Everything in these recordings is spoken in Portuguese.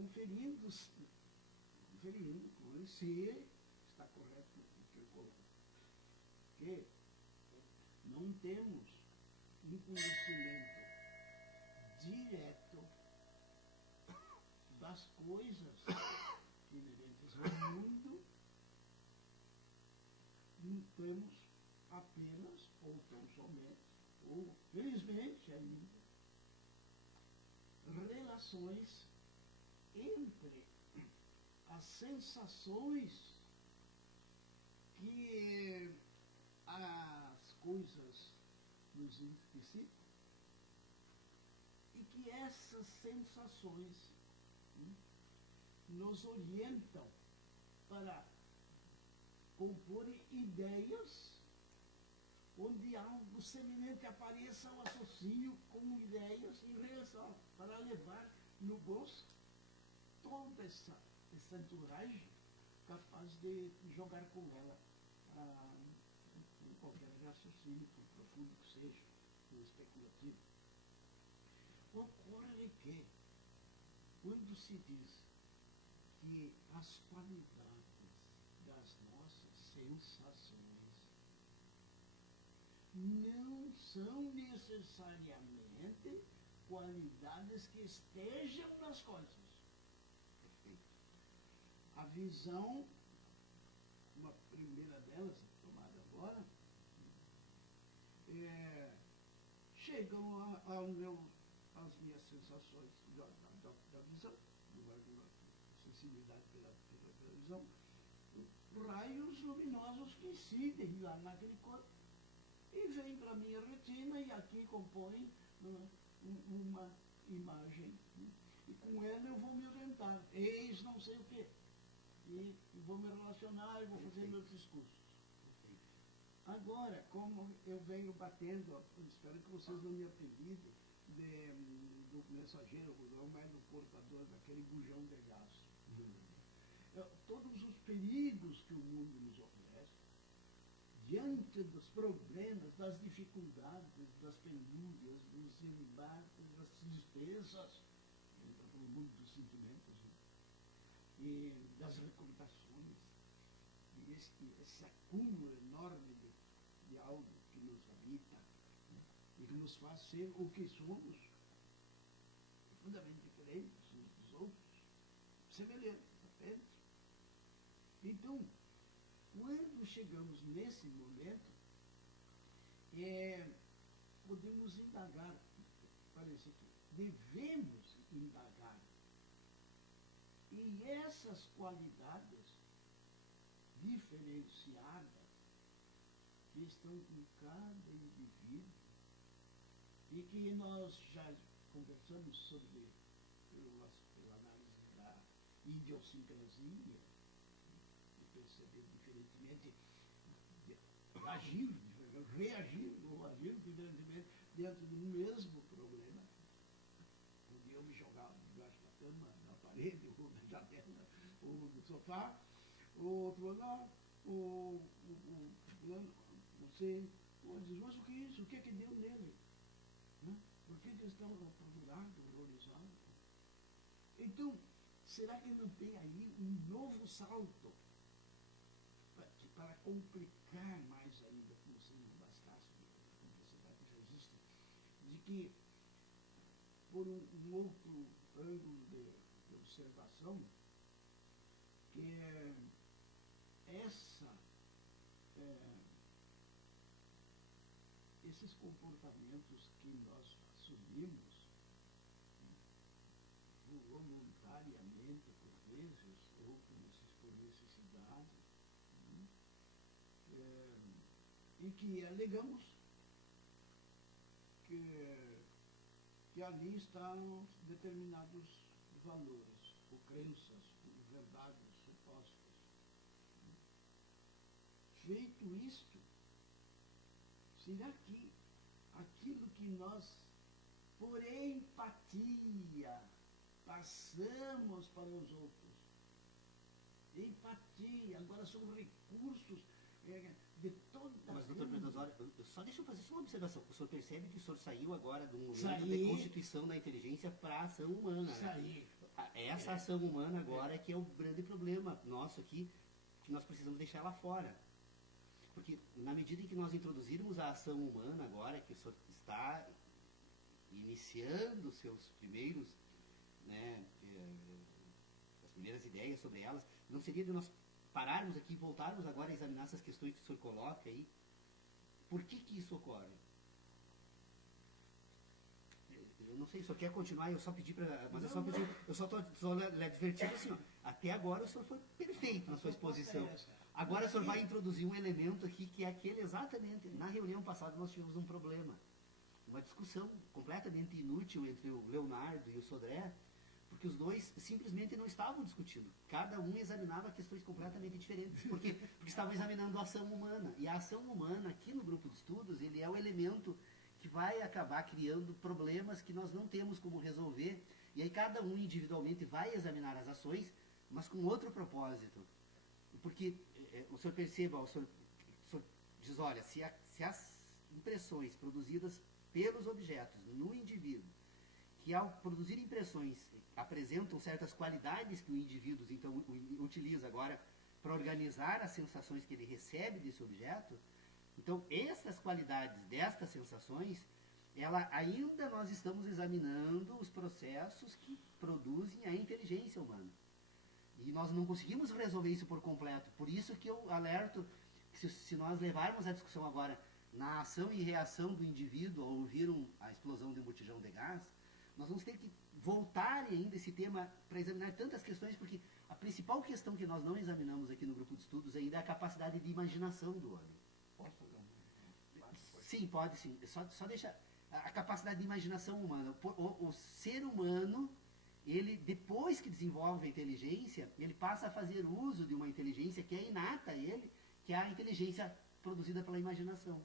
conferindo com se está correto o que eu coloco. Que não temos um conhecimento direto das coisas inerentes ao mundo, não temos apenas, ou tão somente, ou felizmente ainda, relações entre as sensações que as coisas nos antecipam e que essas sensações nos orientam para compor ideias onde algo semelhante apareça, eu associo como ideias em relação, para levar no bolso toda essa entourage capaz de jogar com ela em qualquer raciocínio, por profundo que seja, ou especulativo. Ocorre que, quando se diz que as qualidades das nossas sensações não são necessariamente qualidades que estejam nas coisas. A visão, uma primeira delas, tomada agora, chegam às minhas sensações da visão, da sensibilidade pela visão, raios luminosos que incidem lá naquele corpo e vêm para a minha retina e aqui compõem uma imagem. E com ela eu vou me orientar. Eis não sei o quê. E vou me relacionar e vou fazer meus discursos. Agora, como eu venho batendo, espero que vocês não me apelidem do mensageiro, mas do portador daquele bujão de gás. Todos os perigos que o mundo nos oferece, diante dos problemas, das dificuldades, das penúrias, dos embarques, das tristezas, entra no mundo dos sentimentos, e das recordações, e esse acúmulo enorme de algo que nos habita, e que nos faz ser o que somos, profundamente diferentes uns dos outros, semelhantes apenas. Então, quando chegamos nesse momento, podemos indagar, parece que devemos indagar. E essas qualidades diferenciadas que estão em cada indivíduo e que nós já conversamos sobre pela análise da idiosincrasia, perceber diferentemente, agir, reagir ou agir diferentemente dentro do mesmo problema. Um eu me jogava debaixo da cama, na parede, ou na janela, ou no sofá, o outro lá, o fulano, você diz, mas o que é isso? O que é que deu nele? Né? Por que eles estão procurados, horrorizados? Então, será que não tem aí um novo salto para complicar mais ainda, como se não bastasse a complexidade que já existe, de que, por um outro ângulo de observação, que esses comportamentos que nós assumimos voluntariamente, por vezes, ou por necessidade, e que alegamos que ali estão determinados valores, ou crenças, ou verdades supostas. Feito isto, será que aquilo que nós, por empatia, passamos para os outros, empatia, agora são recursos de toda a... Mas, doutor Pedrosório, só deixa eu fazer só uma observação. O senhor percebe que o senhor saiu agora do momento de constituição da inteligência para a ação humana. Saí. Né? Essa ação humana agora é que é o grande problema nosso aqui, que nós precisamos deixar ela fora. Porque na medida em que nós introduzirmos a ação humana agora, que o senhor está iniciando seus primeiros, né, as primeiras ideias sobre elas, não seria de nós pararmos aqui e voltarmos agora a examinar essas questões que o senhor coloca aí? Por que isso ocorre? Eu não sei, o senhor quer continuar? Eu só pedi para... Mas eu só estou lhe advertindo assim, ó, até agora o senhor foi perfeito na sua exposição. Agora o senhor vai introduzir um elemento aqui que é aquele exatamente... Na reunião passada nós tivemos um problema. Uma discussão completamente inútil entre o Leonardo e o Sodré, porque os dois simplesmente não estavam discutindo. Cada um examinava questões completamente diferentes. Por quê? Porque estavam examinando a ação humana. E a ação humana, aqui no grupo de estudos, ele é o elemento que vai acabar criando problemas que nós não temos como resolver. E aí cada um individualmente vai examinar as ações, mas com outro propósito. Porque o senhor perceba, o senhor diz, olha, se as impressões produzidas pelos objetos no indivíduo, que ao produzir impressões apresentam certas qualidades que o indivíduo então utiliza agora para organizar as sensações que ele recebe desse objeto, então essas qualidades destas sensações, ainda nós estamos examinando os processos que produzem a inteligência humana. E nós não conseguimos resolver isso por completo. Por isso que eu alerto que se nós levarmos a discussão agora na ação e reação do indivíduo ao ouvir a explosão de um botijão de gás, nós vamos ter que voltar ainda esse tema para examinar tantas questões, porque a principal questão que nós não examinamos aqui no grupo de estudos ainda é a capacidade de imaginação do homem. Posso fazer Sim, pode sim. Só deixa a capacidade de imaginação humana. O ser humano, ele, depois que desenvolve a inteligência, ele passa a fazer uso de uma inteligência que é inata a ele, que é a inteligência produzida pela imaginação.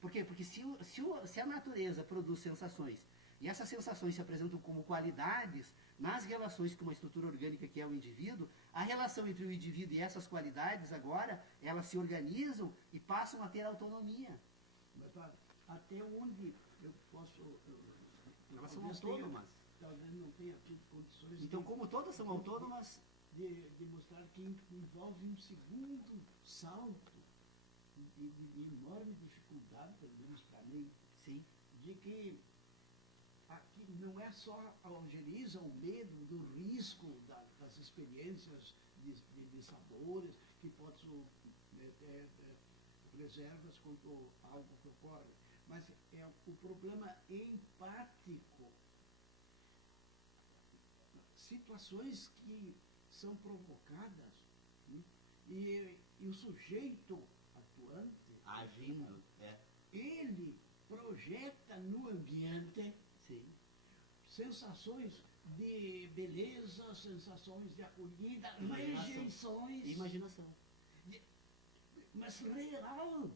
Por quê? Porque se a natureza produz sensações, e essas sensações se apresentam como qualidades nas relações com uma estrutura orgânica que é o indivíduo, a relação entre o indivíduo e essas qualidades agora, elas se organizam e passam a ter autonomia. Mas até onde eu posso... Elas são autônomas. Talvez não tenha tido condições... Então, como todas são autônomas... De mostrar que envolve um segundo salto de enorme dificuldade, pelo menos para mim, sim, de que aqui não é só a algeriza, o medo do risco das experiências de sabores que podem ter reservas quanto a algo que ocorre, mas é o problema empático. Situações que são provocadas, né? e o sujeito atuante, agindo, ele projeta no ambiente, sim, sensações de beleza, sensações de acolhida, imaginação. rejeições. Imaginação. Mas real.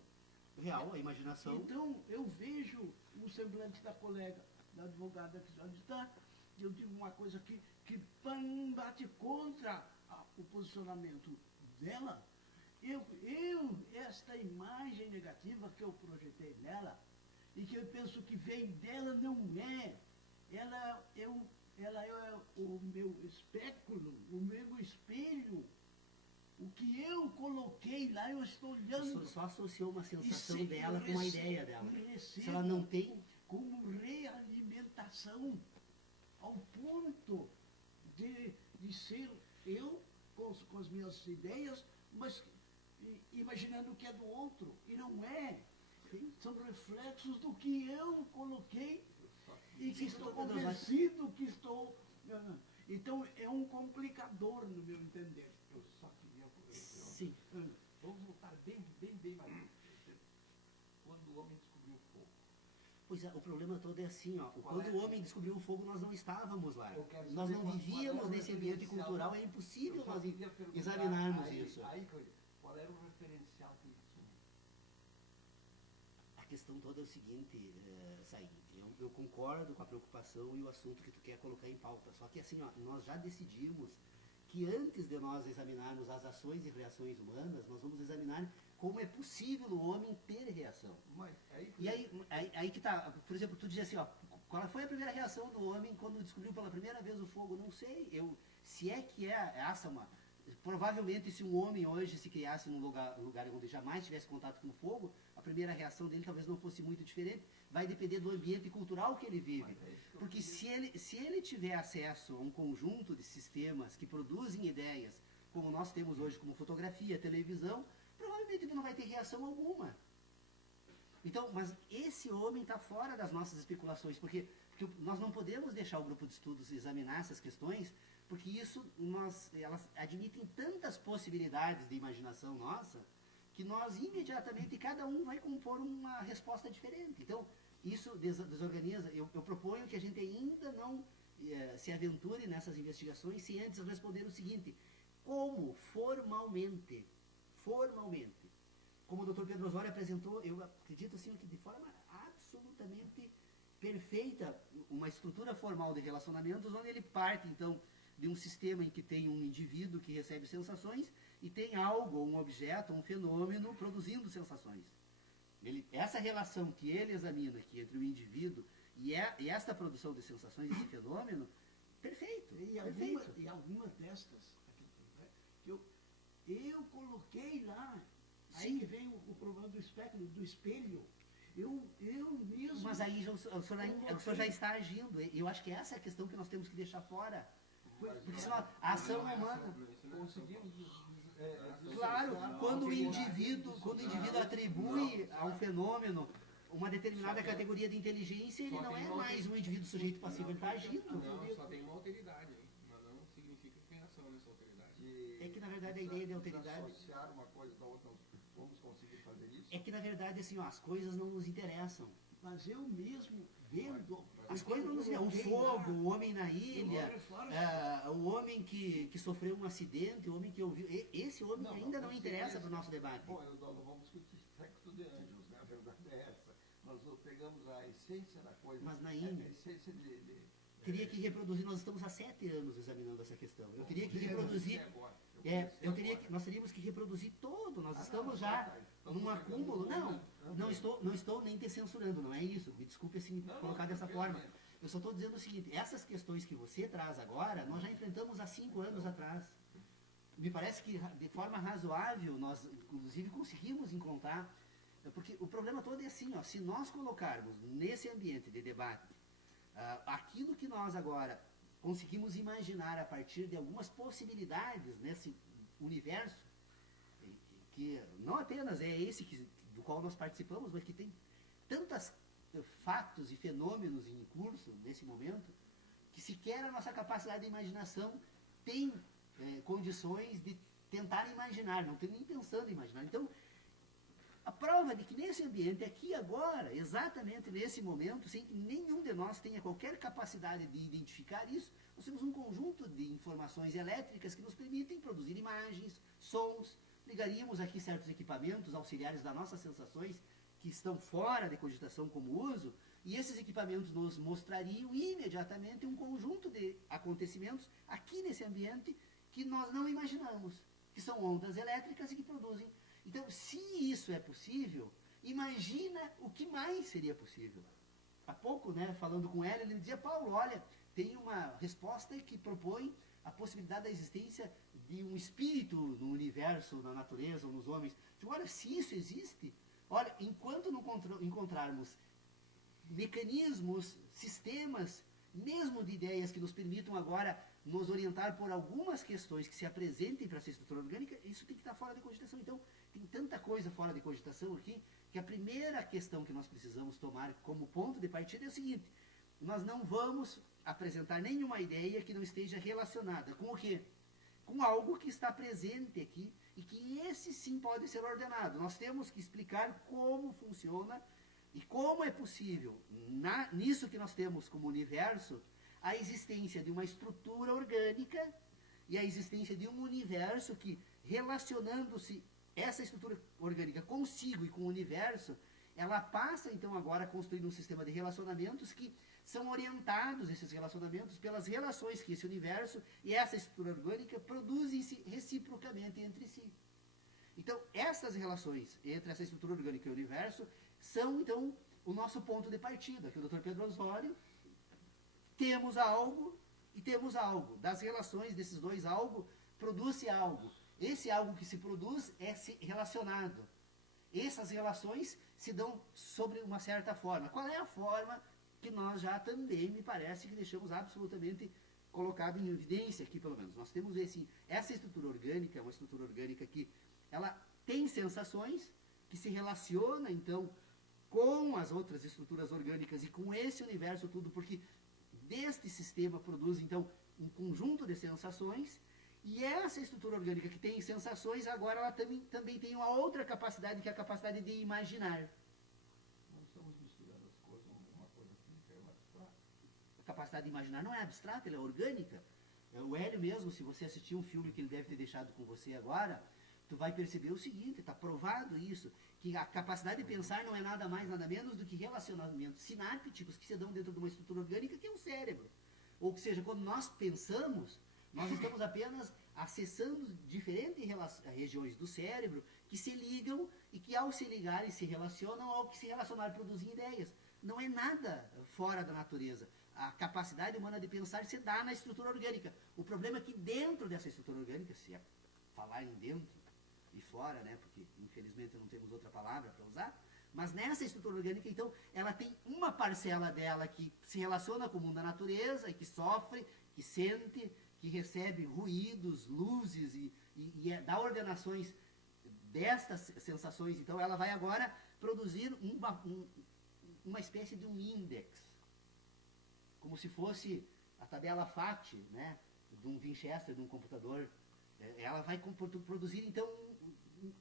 Real, a imaginação. Então, eu vejo o semblante da colega, da advogada que já está, eu digo uma coisa que bate contra o posicionamento dela. Esta imagem negativa que eu projetei nela, e que eu penso que vem dela, não é. Ela é o meu espéculo, o meu espelho. O que eu coloquei lá, eu estou olhando. Só associou uma sensação dela com a ideia dela. Se ela não tem... Como realimentação, ao ponto de ser eu com as minhas ideias, mas imaginando que é do outro, e não é. São reflexos do que eu coloquei e que estou convencido que estou... Então, é um complicador, no meu entender. Eu só queria... Sim. Vamos voltar bem mais. Quando o homem descobriu o fogo. Pois é, o problema todo é assim, ó. Quando o homem descobriu o fogo, nós não estávamos lá. Nós saber não vivíamos nesse ambiente cultural, é impossível nós examinarmos isso. Qual era o referencial que ele tinha? A questão toda é o seguinte, Said, eu concordo com a preocupação e o assunto que tu quer colocar em pauta, só que assim, ó, nós já decidimos que antes de nós examinarmos as ações e reações humanas, nós vamos examinar como é possível o homem ter reação. Mas, e aí que tá, por exemplo, tu diz assim, ó, Qual foi a primeira reação do homem quando descobriu pela primeira vez o fogo? Não sei. Se é que é essa uma... Provavelmente, se um homem hoje se criasse num lugar onde jamais tivesse contato com o fogo, a primeira reação dele talvez não fosse muito diferente. Vai depender do ambiente cultural que ele vive. Porque se ele tiver acesso a um conjunto de sistemas que produzem ideias, como nós temos hoje, como fotografia, televisão, provavelmente ele não vai ter reação alguma. Então, mas esse homem está fora das nossas especulações, porque nós não podemos deixar o grupo de estudos examinar essas questões, porque elas admitem tantas possibilidades de imaginação nossa, que nós imediatamente, cada um vai compor uma resposta diferente. Então, isso desorganiza. Eu proponho que a gente ainda não se aventure nessas investigações sem antes responder o seguinte: como formalmente, como o Dr. Pedro Osório apresentou, eu acredito assim que de forma absolutamente perfeita, uma estrutura formal de relacionamentos, onde ele parte então de um sistema em que tem um indivíduo que recebe sensações e tem algo, um objeto, um fenômeno produzindo sensações. Essa relação que ele examina aqui entre o indivíduo e esta produção de sensações, esse fenômeno, perfeito. E algumas destas, que eu coloquei lá, aí que vem o problema do espelho, eu mesmo... Mas aí o senhor já está agindo. Eu acho que essa é a questão que nós temos que deixar fora. Porque senão a ação humana... Claro, quando o indivíduo atribui a um fenômeno uma determinada categoria de inteligência, ele não é mais um indivíduo sujeito passivo, ele está agindo. Não, só tem uma alteridade, mas não significa que tem ação nessa alteridade. É que na verdade a ideia de alteridade... Associar uma coisa da outra, vamos conseguir fazer isso? É que na verdade assim, ó, as coisas não nos interessam. Mas eu mesmo vendo... As coisas não nos interessam. O fogo, o homem na ilha, o homem que sofreu um acidente, o homem que ouviu... Esse homem ainda não interessa para o nosso debate. Bom, nós não vamos discutir sexo de anjos, né? A verdade é essa. Nós pegamos a essência da coisa. Mas na Índia... A essência teria que reproduzir, nós estamos há 7 anos examinando essa questão. Eu teria que reproduzir... nós teríamos que reproduzir todo, nós estamos já num acúmulo. Não estou nem te censurando, não é isso. Me desculpe assim colocar dessa forma. Eu só estou dizendo o seguinte: essas questões que você traz agora, nós já enfrentamos há 5 anos atrás. Me parece que de forma razoável nós, inclusive, conseguimos encontrar, porque o problema todo é assim, ó, se nós colocarmos nesse ambiente de debate aquilo que nós agora conseguimos imaginar a partir de algumas possibilidades nesse universo, que não apenas é esse do qual nós participamos, mas que tem tantos fatos e fenômenos em curso nesse momento, que sequer a nossa capacidade de imaginação tem condições de tentar imaginar, não tem nem pensando em imaginar. Então, a prova de que nesse ambiente, aqui agora, exatamente nesse momento, sem que nenhum de nós tenha qualquer capacidade de identificar isso, nós temos um conjunto de informações elétricas que nos permitem produzir imagens, sons. Ligaríamos aqui certos equipamentos auxiliares das nossas sensações que estão fora de cogitação como uso, e esses equipamentos nos mostrariam imediatamente um conjunto de acontecimentos aqui nesse ambiente que nós não imaginamos, que são ondas elétricas e que produzem. Então, se isso é possível, imagina o que mais seria possível. Há pouco, né, falando com ela, ele me dizia: Paulo, olha, tem uma resposta que propõe a possibilidade da existência de um espírito no universo, na natureza ou nos homens. Olha, se isso existe, olha, enquanto não encontrarmos mecanismos, sistemas, mesmo de ideias que nos permitam agora nos orientar por algumas questões que se apresentem para essa estrutura orgânica, isso tem que estar fora de cogitação. Então, tem tanta coisa fora de cogitação aqui, que a primeira questão que nós precisamos tomar como ponto de partida é o seguinte: nós não vamos apresentar nenhuma ideia que não esteja relacionada com o quê? Com algo que está presente aqui e que esse sim pode ser ordenado. Nós temos que explicar como funciona e como é possível, nisso que nós temos como universo, a existência de uma estrutura orgânica e a existência de um universo que, relacionando-se essa estrutura orgânica consigo e com o universo, ela passa então agora a construir um sistema de relacionamentos que são orientados, esses relacionamentos, pelas relações que esse universo e essa estrutura orgânica produzem-se reciprocamente entre si. Então, essas relações entre essa estrutura orgânica e o universo são, então, o nosso ponto de partida, que o Dr. Pedro Osório temos algo e temos algo. Das relações desses dois algo, produz-se algo. Esse algo que se produz é relacionado. Essas relações se dão sobre uma certa forma. Qual é a forma que nós já também, me parece, que deixamos absolutamente colocado em evidência aqui, pelo menos. Nós temos essa estrutura orgânica, é uma estrutura orgânica que ela tem sensações, que se relaciona, então, com as outras estruturas orgânicas e com esse universo tudo, porque deste sistema produz, então, um conjunto de sensações, e essa estrutura orgânica que tem sensações, agora ela também tem uma outra capacidade, que é a capacidade de imaginar. Não estamos misturando as coisas, uma coisa física e uma abstrata. A capacidade de imaginar não é abstrata, ela é orgânica. O Hélio mesmo, se você assistir um filme que ele deve ter deixado com você agora, tu vai perceber o seguinte, está provado isso, que a capacidade de pensar não é nada mais, nada menos do que relacionamentos sinápticos que se dão dentro de uma estrutura orgânica que é o cérebro. Ou seja, quando nós pensamos, nós estamos apenas acessando diferentes regiões do cérebro que se ligam e que ao se ligarem se relacionam, ao que se relacionar produzem ideias. Não é nada fora da natureza. A capacidade humana de pensar se dá na estrutura orgânica. O problema é que dentro dessa estrutura orgânica, se é falar em dentro e fora, né, porque infelizmente não temos outra palavra para usar, mas nessa estrutura orgânica, então, ela tem uma parcela dela que se relaciona com o mundo da natureza e que sofre, que sente, que recebe ruídos, luzes e dá ordenações destas sensações. Então, ela vai agora produzir uma espécie de um índex, como se fosse a tabela FAT, né, de um Winchester, de um computador. Ela vai produzir, então,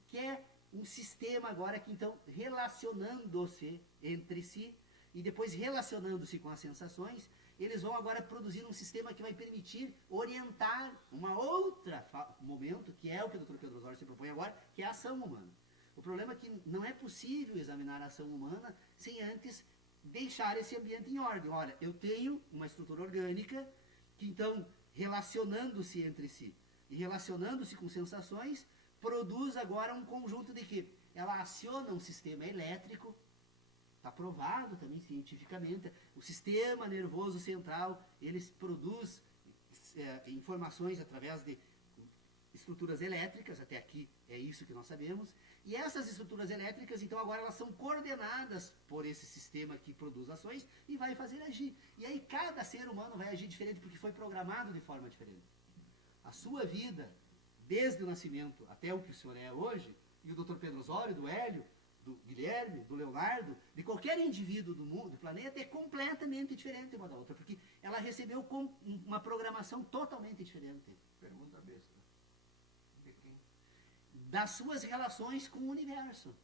que é um sistema agora que, então, relacionando-se entre si e depois relacionando-se com as sensações, eles vão agora produzir um sistema que vai permitir orientar uma outra momento, que é o que o Dr. Pedro Osório se propõe agora, que é a ação humana. O problema é que não é possível examinar a ação humana sem antes deixar esse ambiente em ordem. Olha, eu tenho uma estrutura orgânica que, então, relacionando-se entre si e relacionando-se com sensações, produz agora um conjunto de que ela aciona um sistema elétrico, está provado também cientificamente, o sistema nervoso central, ele produz informações através de estruturas elétricas, até aqui é isso que nós sabemos, e essas estruturas elétricas, então, agora elas são coordenadas por esse sistema que produz ações e vai fazer agir. E aí cada ser humano vai agir diferente porque foi programado de forma diferente. A sua vida, desde o nascimento até o que o senhor é hoje, e o Dr. Pedro Osório, do Hélio, do Guilherme, do Leonardo, de qualquer indivíduo do mundo, do planeta, é completamente diferente uma da outra, porque ela recebeu uma programação totalmente diferente. Pergunta besta. De quem? Das suas relações com o universo.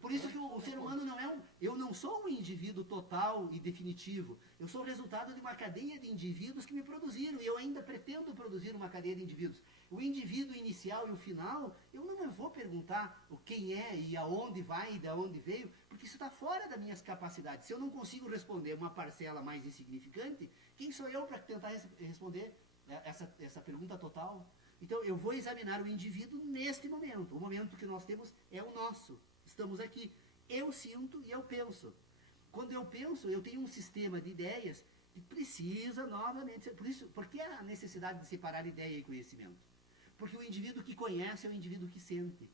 Por isso que o ser humano não é eu não sou um indivíduo total e definitivo. Eu sou o resultado de uma cadeia de indivíduos que me produziram, e eu ainda pretendo produzir uma cadeia de indivíduos. O indivíduo inicial e o final, eu não vou perguntar o quem é e aonde vai e de onde veio, porque isso está fora das minhas capacidades. Se eu não consigo responder uma parcela mais insignificante, quem sou eu para tentar responder essa pergunta total? Então, eu vou examinar o indivíduo neste momento. O momento que nós temos é o nosso. Estamos aqui. Eu sinto e eu penso. Quando eu penso, eu tenho um sistema de ideias que precisa novamente... Por que a necessidade de separar ideia e conhecimento? Porque o indivíduo que conhece é o indivíduo que sente.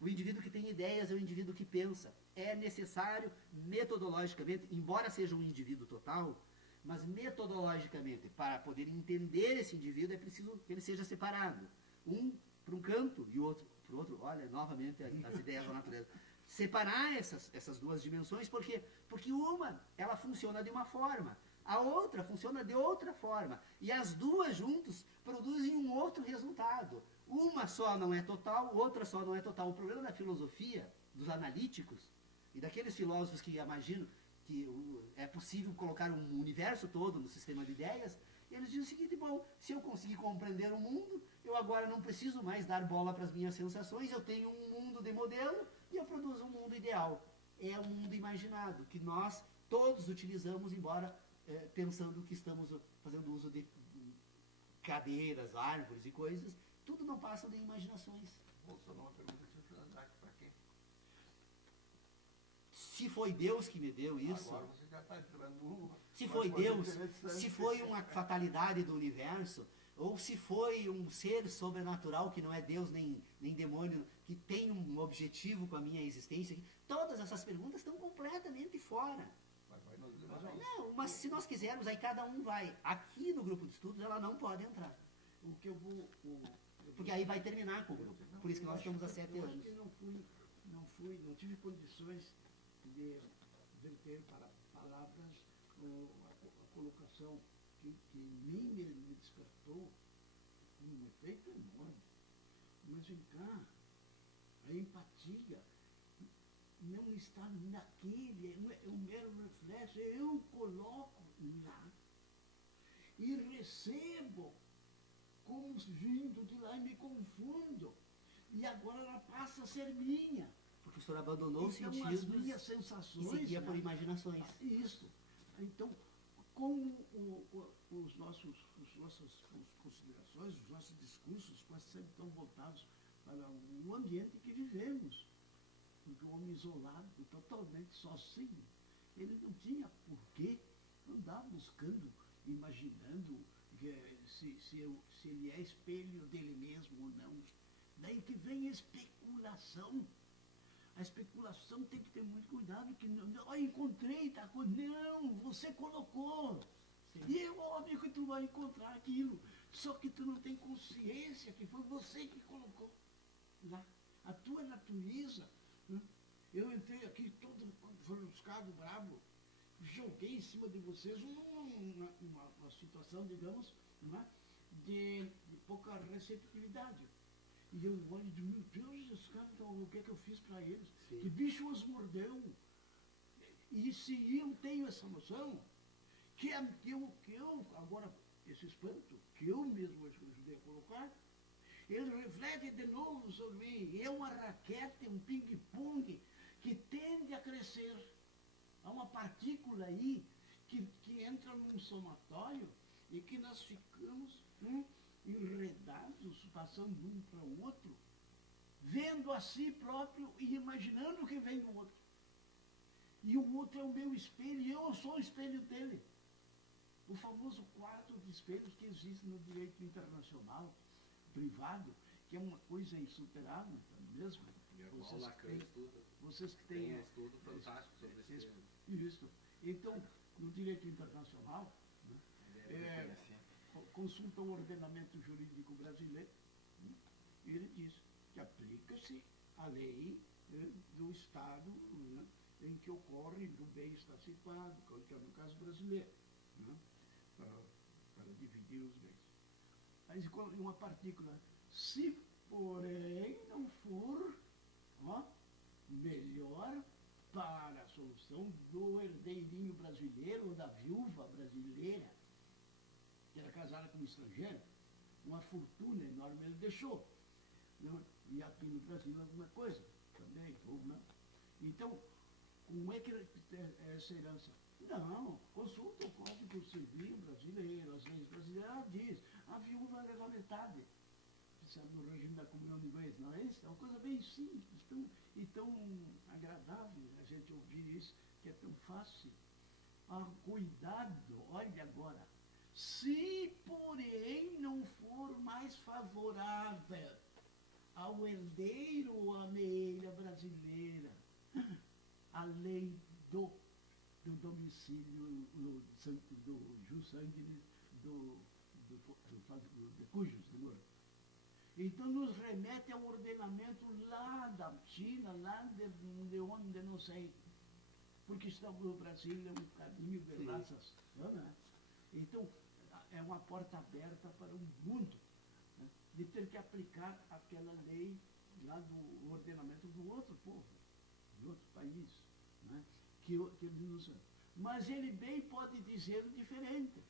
O indivíduo que tem ideias é o indivíduo que pensa. É necessário, metodologicamente, embora seja um indivíduo total, mas metodologicamente, para poder entender esse indivíduo, é preciso que ele seja separado. Um para um canto e o outro para o outro. Olha, novamente, as ideias da natureza. Separar essas duas dimensões, por quê? Porque uma, ela funciona de uma forma, a outra funciona de outra forma. E as duas juntas produzem um outro resultado. Uma só não é total, outra só não é total. O problema da filosofia, dos analíticos, e daqueles filósofos que imaginam que é possível colocar um universo todo no sistema de ideias, eles dizem o seguinte: bom, se eu conseguir compreender o mundo, eu agora não preciso mais dar bola para as minhas sensações, eu tenho um mundo de modelo e eu produzo um mundo ideal. É um mundo imaginado, que nós todos utilizamos, embora pensando que estamos fazendo uso de cadeiras, árvores e coisas, tudo não passa de imaginações. Bolsonaro pergunta se o Fernandes para quem? se foi Deus que me deu isso, Agora você já está entrando numa se foi coisa Deus, interessante. se foi uma fatalidade do universo, ou se foi um ser sobrenatural que não é Deus nem demônio, que tem um objetivo com a minha existência, todas essas perguntas estão completamente fora. Mas vai nos levar a isso. Não, mas se nós quisermos, aí cada um vai. Aqui no grupo de estudos ela não pode entrar, O que eu vou. porque aí vai terminar com o grupo. Por isso que nós estamos há 7 Eu acho anos. que não tive condições de verter para palavras a colocação que em mim me despertou um efeito enorme. Mas vem cá, a empatia não está naquele, é um mero reflexo, eu coloco lá e recebo como vindo de lá e me confundo. E agora ela passa a ser minha. Porque o senhor abandonou os Então, sentidos as minhas e sensações. seguia por né? imaginações. Isso. Então, como os nossos considerações, os nossos discursos quase sempre estão voltados para o ambiente que vivemos. Porque o homem isolado, totalmente sozinho, ele não tinha por que andar buscando, imaginando se ele é espelho dele mesmo ou não. Daí que vem a especulação. A especulação tem que ter muito cuidado, que não, encontrei, tá? Não, você colocou. Sim. E é óbvio que tu vai encontrar aquilo. Só que tu não tem consciência que foi você que colocou lá. A tua natureza. Né? Eu entrei aqui todo ofuscado, bravo, joguei em cima de vocês uma situação, digamos, né? de pouca receptividade. E eu olho e digo, meu Deus, esses caras, o que é que eu fiz para eles? Sim. Que bicho os mordeu? E se eu tenho essa noção, que eu agora, esse espanto, que eu mesmo ajudei a colocar, ele reflete de novo sobre mim. É uma raquete, um ping-pong, que tende a crescer. Há uma partícula aí que entra num somatório e que nós ficamos enredados, passando um para o outro, vendo a si próprio e imaginando que vem do outro. E o outro é o meu espelho e eu sou o espelho dele. O famoso quarto de espelhos que existe no direito internacional, privado, que é uma coisa insuperável mesmo. Igual Lacan estuda. Vocês que Tem têm um estudo fantástico sobre esse tema. isso. Então, no direito internacional, consulta o ordenamento jurídico brasileiro, e ele diz que aplica-se a lei do Estado em que ocorre do bem estar situado, que é no caso brasileiro, para dividir os bens. Aí uma partícula, se porém não for melhor para a solução do herdeirinho brasileiro ou da viúva brasileira, que era casada com um estrangeiro, uma fortuna enorme ele deixou. Não? E aqui no Brasil alguma coisa também. Então, como é que é essa herança? Não, consulta o Código Civil brasileiro, as leis brasileiras, diz, a viúva leva metade. Sabe, no regime da comunhão de bens, não é isso? É uma coisa bem simples e tão agradável a gente ouvir isso, que é tão fácil. Cuidado, olha agora. Se, porém, não for mais favorável ao herdeiro ou à meia brasileira, a lei do domicílio, do jus sanguinis, de cujos, de morto. Então nos remete ao ordenamento lá da China, lá de onde não sei. Porque o Brasil é um caminho de raças. Né? Então, é uma porta aberta para o mundo, né? De ter que aplicar aquela lei lá do ordenamento do outro povo, de outro país, né? que eles não são. Mas ele bem pode dizer diferente,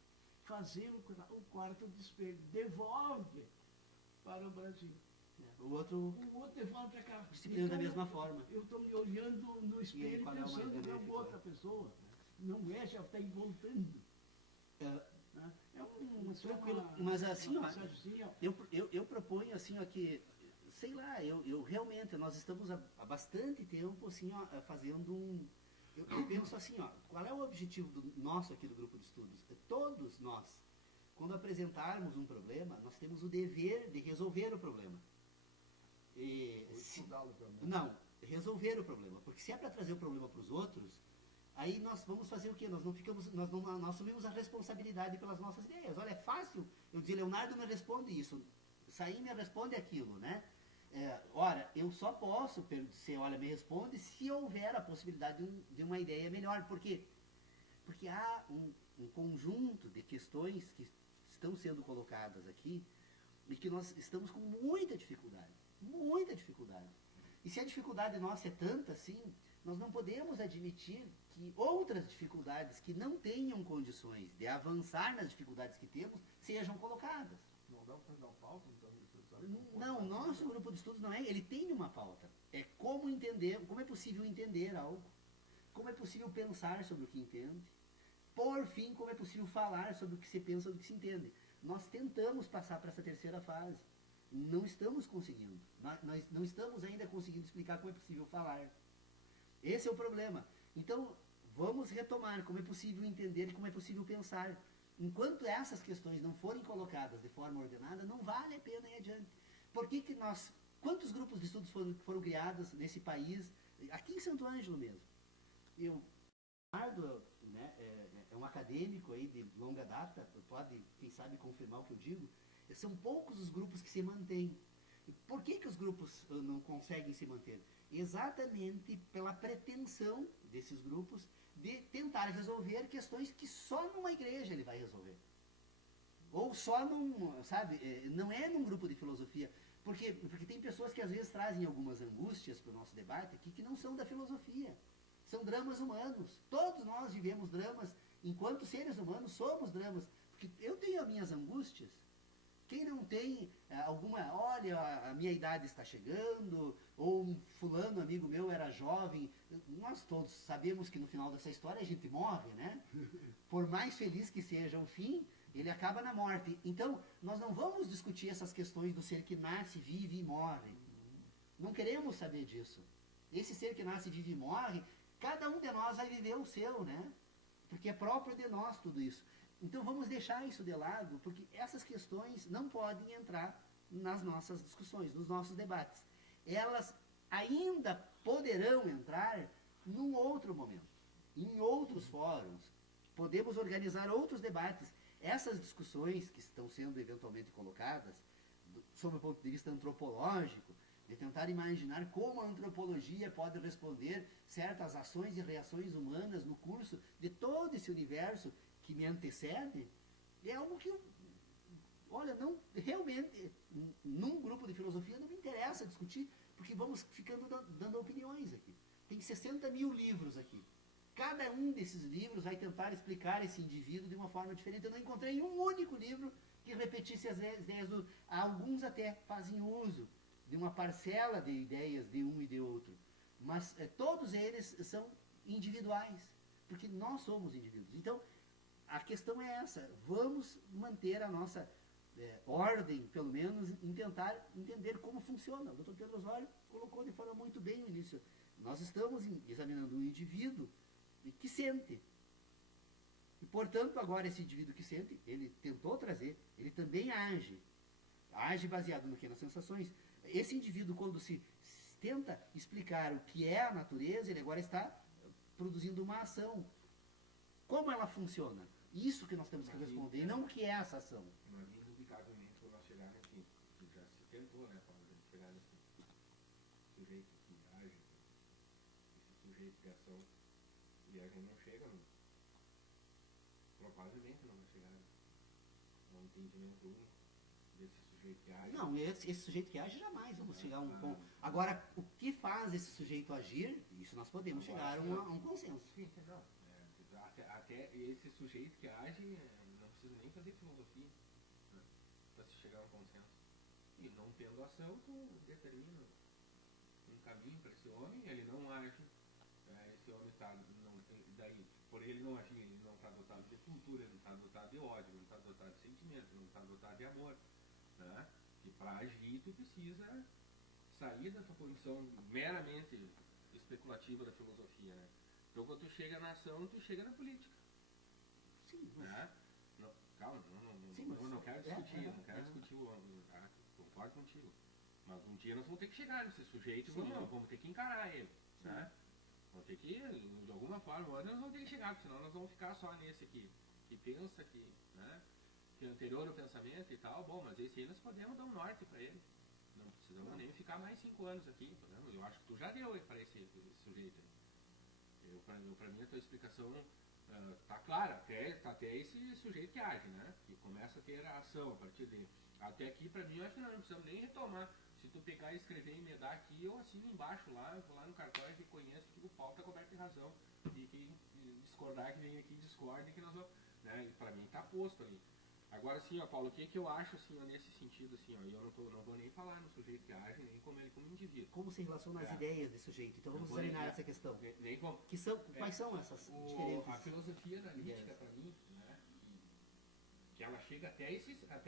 fazer o quarto de espelho, devolve para o Brasil. O outro devolve para cá. disciplina da mesma forma. Eu estou me olhando no espelho qual é a pensando maneira em outra pessoa. Não é, já está voltando. É uma tranquilo, uma, mas assim, uma ó, eu proponho assim, ó, que, sei lá, eu realmente, nós estamos há bastante tempo, assim, ó, fazendo eu penso assim, ó, qual é o objetivo nosso aqui do grupo de estudos? Todos nós, quando apresentarmos um problema, nós temos o dever de resolver o problema. Estudá-lo também. Não, resolver o problema. Porque se é para trazer o problema para os outros, aí nós vamos fazer o quê? Nós assumimos a responsabilidade pelas nossas ideias. Olha, é fácil eu dizer, Leonardo me responde isso, Saim me responde aquilo, né? Ora, eu só posso dizer, olha, me responde se houver a possibilidade de uma ideia melhor. Por quê? Porque há um conjunto de questões que estão sendo colocadas aqui e que nós estamos com muita dificuldade. Muita dificuldade. E se a dificuldade nossa é tanta assim, nós não podemos admitir que outras dificuldades que não tenham condições de avançar nas dificuldades que temos, sejam colocadas. Não dá para fazer uma pauta, então? Não, nosso grupo de estudos não é, ele tem uma pauta. É como entender, como é possível entender algo, como é possível pensar sobre o que entende, por fim, como é possível falar sobre o que se pensa, do que se entende. Nós tentamos passar para essa terceira fase. Não estamos conseguindo. Nós não estamos ainda conseguindo explicar como é possível falar. Esse é o problema. Então, vamos retomar como é possível entender e como é possível pensar. Enquanto essas questões não forem colocadas de forma ordenada, não vale a pena ir adiante. Por que nós... Quantos grupos de estudos foram criados nesse país, aqui em Santo Ângelo mesmo? O Leonardo, né, é um acadêmico aí de longa data, pode, quem sabe, confirmar o que eu digo. São poucos os grupos que se mantêm. Por que os grupos não conseguem se manter? Exatamente pela pretensão desses grupos de tentar resolver questões que só numa igreja ele vai resolver. Ou só num, sabe, não é num grupo de filosofia. Porque tem pessoas que às vezes trazem algumas angústias para o nosso debate aqui que não são da filosofia. São dramas humanos. Todos nós vivemos dramas, enquanto seres humanos somos dramas. Porque eu tenho as minhas angústias. Quem não tem alguma, olha, a minha idade está chegando, ou um fulano, amigo meu, era jovem. Nós todos sabemos que no final dessa história a gente morre, né? Por mais feliz que seja o fim, ele acaba na morte. Então, nós não vamos discutir essas questões do ser que nasce, vive e morre. Não queremos saber disso. Esse ser que nasce, vive e morre, cada um de nós vai viver o seu, né? Porque é próprio de nós tudo isso. Então vamos deixar isso de lado, porque essas questões não podem entrar nas nossas discussões, nos nossos debates. Elas ainda poderão entrar num outro momento, em outros fóruns. Podemos organizar outros debates. Essas discussões que estão sendo eventualmente colocadas, sob o ponto de vista antropológico, de tentar imaginar como a antropologia pode responder certas ações e reações humanas no curso de todo esse universo que me antecede, é algo que, olha, não, realmente, num grupo de filosofia não me interessa discutir, porque vamos ficando dando opiniões aqui. Tem 60 mil livros aqui. Cada um desses livros vai tentar explicar esse indivíduo de uma forma diferente. Eu não encontrei um único livro que repetisse as ideias do... Alguns até fazem uso de uma parcela de ideias de um e de outro. Mas todos eles são individuais, porque nós somos indivíduos. Então, a questão é essa, vamos manter a nossa ordem, pelo menos, em tentar entender como funciona. O Dr. Pedro Osório colocou de forma muito bem no início. Nós estamos examinando um indivíduo que sente. E, portanto, agora esse indivíduo que sente, ele tentou trazer, ele também age baseado no que? Nas sensações. Esse indivíduo, quando se tenta explicar o que é a natureza, ele agora está produzindo uma ação. Como ela funciona? Isso que nós temos que responder, e não o que é essa ação. Mas, indubitavelmente, quando nós chegarmos aqui, que já se tentou, né, para chegar nesse sujeito que age, esse sujeito de ação, e a gente não chega, provavelmente não vai chegar a um entendimento único desse sujeito que age. Não, esse sujeito que age jamais vamos chegar a um ponto. Agora, o que faz esse sujeito agir, isso nós podemos chegar a um consenso. Sim, não. Até esse sujeito que age, não precisa nem fazer filosofia, né, para se chegar a um consenso. E não tendo ação, tu determina um caminho para esse homem, ele não age, esse homem está, daí, por ele não agir, ele não está dotado de cultura, ele não está dotado de ódio, ele não está dotado de sentimento, ele não está dotado de amor, né? E para agir tu precisa sair da tua condição meramente especulativa da filosofia, né? Então quando tu chega na ação, tu chega na política. Sim, mas... Né? Não, calma, Sim, mas- não quero discutir, é, não quero é. discutir tá? Concordo contigo. Mas um dia nós vamos ter que chegar nesse sujeito e Sim. vamos ter que encarar ele. Né? Vamos ter que, de alguma forma, nós vamos ter que chegar, porque senão nós vamos ficar só nesse aqui, que pensa né, que é anterior ao pensamento e tal, bom, mas esse aí nós podemos dar um norte para ele. Não precisamos nem ficar mais 5 anos aqui, podemos? Eu acho que tu já deu para esse sujeito. Para mim a tua explicação tá clara, até esse sujeito que age, né? Que começa a ter a ação a partir dele. Até aqui, para mim, eu acho que não precisamos nem retomar. Se tu pegar e escrever e emendar aqui, eu assino embaixo lá, eu vou lá no cartório, reconheço que o Paulo está coberto de razão. E quem discordar, que vem aqui e discorde, que nós vamos. Né? Para mim tá posto ali. Agora sim, ó, Paulo, o que eu acho assim, ó, nesse sentido, assim, ó, e eu não vou nem falar no sujeito que age, nem como ele como indivíduo. Como se relaciona as ideias desse sujeito? Então vamos Não vou nem- examinar essa questão. Nem como. Quais são essas diferentes... A filosofia analítica, ideias? para mim, né, que ela chega até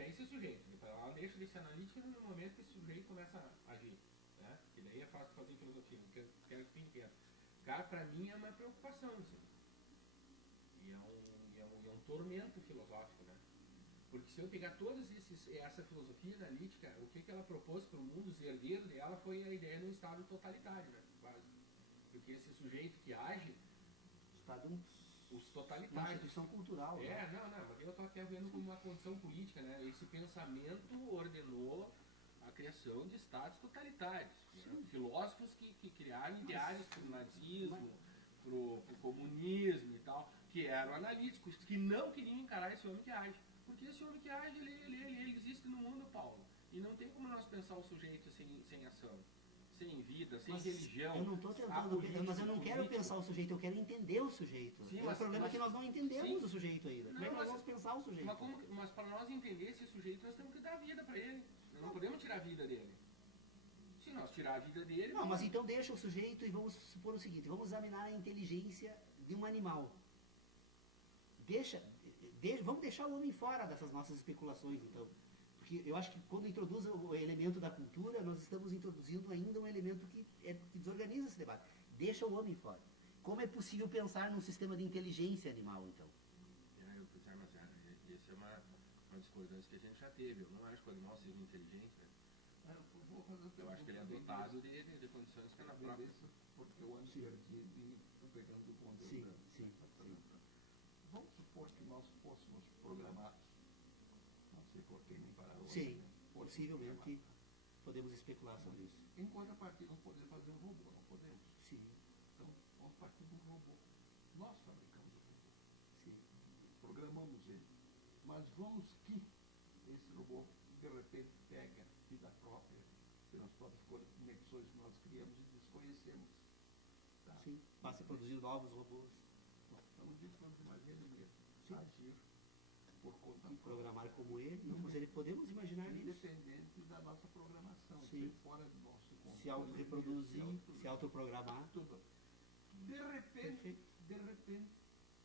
esse sujeito. Ela deixa de ser analítica no momento que esse sujeito começa a agir. Né? Que daí é fácil fazer filosofia, quero que tu entenda. Cara, para mim é uma preocupação, assim. E é um tormento filosófico, né? Porque se eu pegar essa filosofia analítica, o que ela propôs para o mundo, os herdeiros dela, foi a ideia de um Estado totalitário, né? Quase. Porque esse sujeito que age, Estado os uma totalitários. instituição cultural. Né? Mas eu estou até vendo como uma condição política, né? Esse pensamento ordenou a criação de estados totalitários. Né? Filósofos que criaram ideais para o nazismo, para o comunismo e tal, que eram analíticos, que não queriam encarar esse homem que age. Porque esse homem que age, ele existe no mundo, Paulo. E não tem como nós pensar o sujeito sem ação, sem vida, sem religião. Eu não estou tentando, mas eu não quero pensar o sujeito, eu quero entender o sujeito. Sim, o problema é que nós não entendemos sim. o sujeito ainda. Como é que nós vamos pensar o sujeito? Mas para nós entender esse sujeito, nós temos que dar vida para ele. Nós não podemos tirar a vida dele. Se nós tirar a vida dele... Não, mas então deixa o sujeito e vamos supor o seguinte, vamos examinar a inteligência de um animal. Vamos deixar o homem fora dessas nossas especulações, então. Porque eu acho que quando introduz o elemento da cultura, nós estamos introduzindo ainda um elemento que desorganiza esse debate. Deixa o homem fora. Como é possível pensar num sistema de inteligência animal, então? Essa é uma discordância que a gente já teve. Eu não acho que o animal seja inteligente. Né? Eu acho que ele é dotado de condições que é na própria. Porque eu ando perdido e estou pegando o conteúdo. Sim. Vamos supor que nós fôssemos programados, não sei por que nem para hoje. Sim, possivelmente podemos especular sobre isso. Em contrapartida, não podemos fazer um robô, não podemos. Sim, Então, vamos partir de um robô. Nós fabricamos o robô, sim. programamos ele. Mas vamos que esse robô, de repente, pega vida própria pelas próprias conexões que nós criamos e desconhecemos. Tá? Sim, passa a produzir novos robôs. Estamos dizendo, mas ele mesmo agir por conta E própria. programar como ele, não, mas ele podemos imaginar isso. Independente da nossa programação, Sim. ser fora do nosso controle. Se auto-reproduzir, se autoprogramar. Tudo. Perfeito. De repente,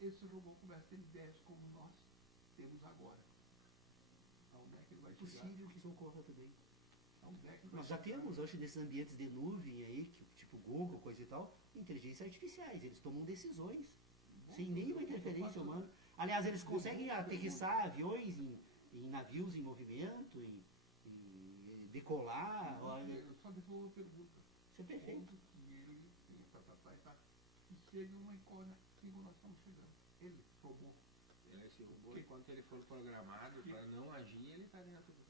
esse robô começa a ter ideias como nós temos agora. Aonde é que ele vai É chegar? possível que isso ocorra também. Aonde é que vai Nós já chegar? temos hoje nesses ambientes de nuvem aí, tipo Google, coisa e tal, inteligências artificiais. Eles tomam decisões sem nenhuma interferência humana. Aliás, eles conseguem aterrissar aviões em navios em movimento, em decolar. Olha, Eu só devolvo uma pergunta. isso é perfeito. Onde que ele tem que chega uma incógnita, que nós estamos chegando. Ele, robô. Esse robô, enquanto ele for programado para não agir, ele está dentro do...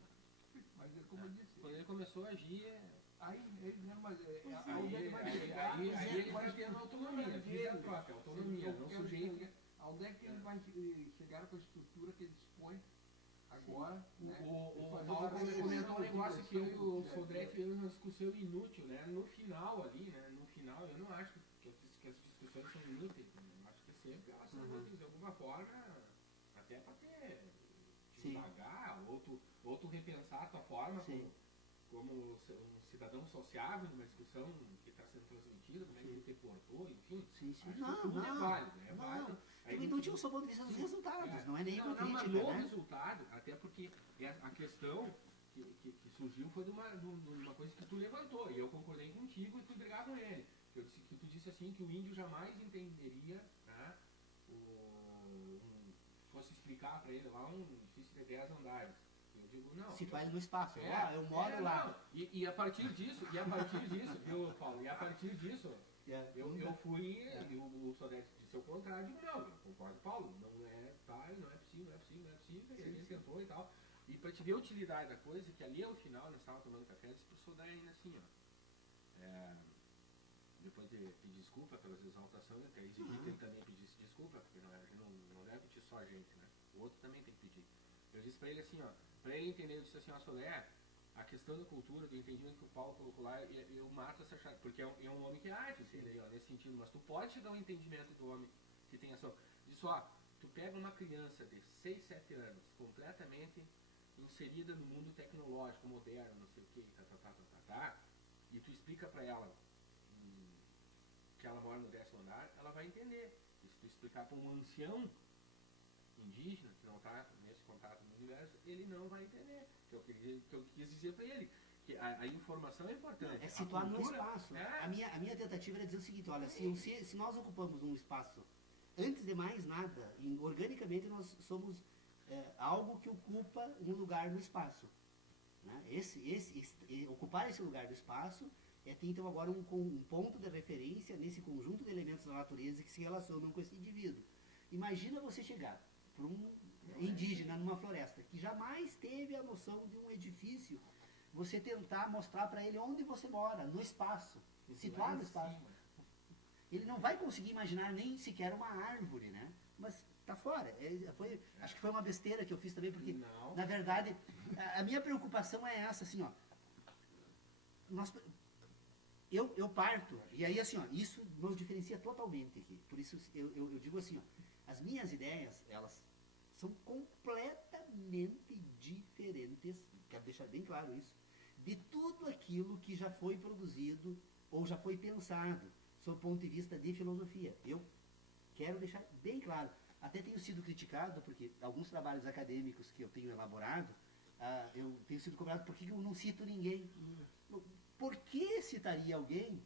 Mas ele, como eu disse, Quando ele começou a agir, aí ele não, mas aí ele vai chegar, ele mas está tendo autonomia, vida própria, autonomia, não sujeito. Aonde é que ele vai chegar com a estrutura que ele dispõe agora? Né? O Paulo comentou um negócio que eu e o Sodré tivemos uma discussão inútil, né? No final ali, né? No final, eu não acho que as discussões são inúteis, né? Eu acho que sempre elas são úteis de alguma forma, até para ter devagar, ou tu repensar a tua forma como um cidadão sociável numa discussão que está sendo transmitida, como é que tu te portou, enfim. Sim. Acho que tudo é válido, né? É válido. Também inútil do seu ponto de vista dos resultados, não é nenhuma Mas crítica, no né? resultado, até porque a questão que surgiu foi de uma coisa que tu levantou, e eu concordei contigo e tu brigar com ele. que tu disse assim que o índio jamais entenderia, né, fosse explicar para ele lá um edifício de 10 andares. Eu digo, não. Situar ele no espaço. Eu moro lá. Não. E a partir disso, viu, Paulo? E a partir disso, eu fui, e o Sodete disse o contrário, digo, não, eu concordo, Paulo, não é possível, e ele tentou e tal. E para te ver a utilidade da coisa, que ali ao final, nós estávamos tomando café, eu disse pro Sodete ainda assim, ó, depois de pedir desculpa pelas exaltações, até exigir que ele também pedisse desculpa, porque não deve pedir só a gente, né? O outro também tem que pedir. Eu disse para ele assim, ó, para ele entender, eu disse assim, ó, Solé, a questão da cultura, do entendimento que o Paulo colocou lá, eu mato essa chave, porque é um homem que age, nesse sentido, mas tu pode chegar ao entendimento do homem que tem a sua... Diz ó, tu pega uma criança de 6, 7 anos, completamente inserida no mundo tecnológico, moderno, não sei o que, e tu explica para ela que ela mora no 10º andar, ela vai entender. E se tu explicar para um ancião indígena, que não está nesse contato no universo, ele não vai entender. Que eu quis dizer para ele, que a informação é importante. É situar no espaço. A minha tentativa era dizer o seguinte, olha, se nós ocupamos um espaço, antes de mais nada, organicamente nós somos algo que ocupa um lugar no espaço. Né? Ocupar esse lugar do espaço é ter então agora um ponto de referência nesse conjunto de elementos da natureza que se relacionam com esse indivíduo. Imagina você chegar para um indígena numa floresta que jamais teve a noção de um edifício, você tentar mostrar para ele onde você mora, no espaço, situar no espaço. Ele não vai conseguir imaginar nem sequer uma árvore, né? Mas tá fora. Acho que foi uma besteira que eu fiz também, porque, na verdade, a minha preocupação é essa, assim, ó. Eu parto, e aí assim, ó, isso nos diferencia totalmente aqui. Por isso eu digo assim, ó, as minhas ideias, elas são completamente diferentes, quero deixar bem claro isso, de tudo aquilo que já foi produzido ou já foi pensado, sob o ponto de vista de filosofia. Eu quero deixar bem claro. Até tenho sido criticado, porque alguns trabalhos acadêmicos que eu tenho elaborado, eu tenho sido cobrado porque eu não cito ninguém. Por que citaria alguém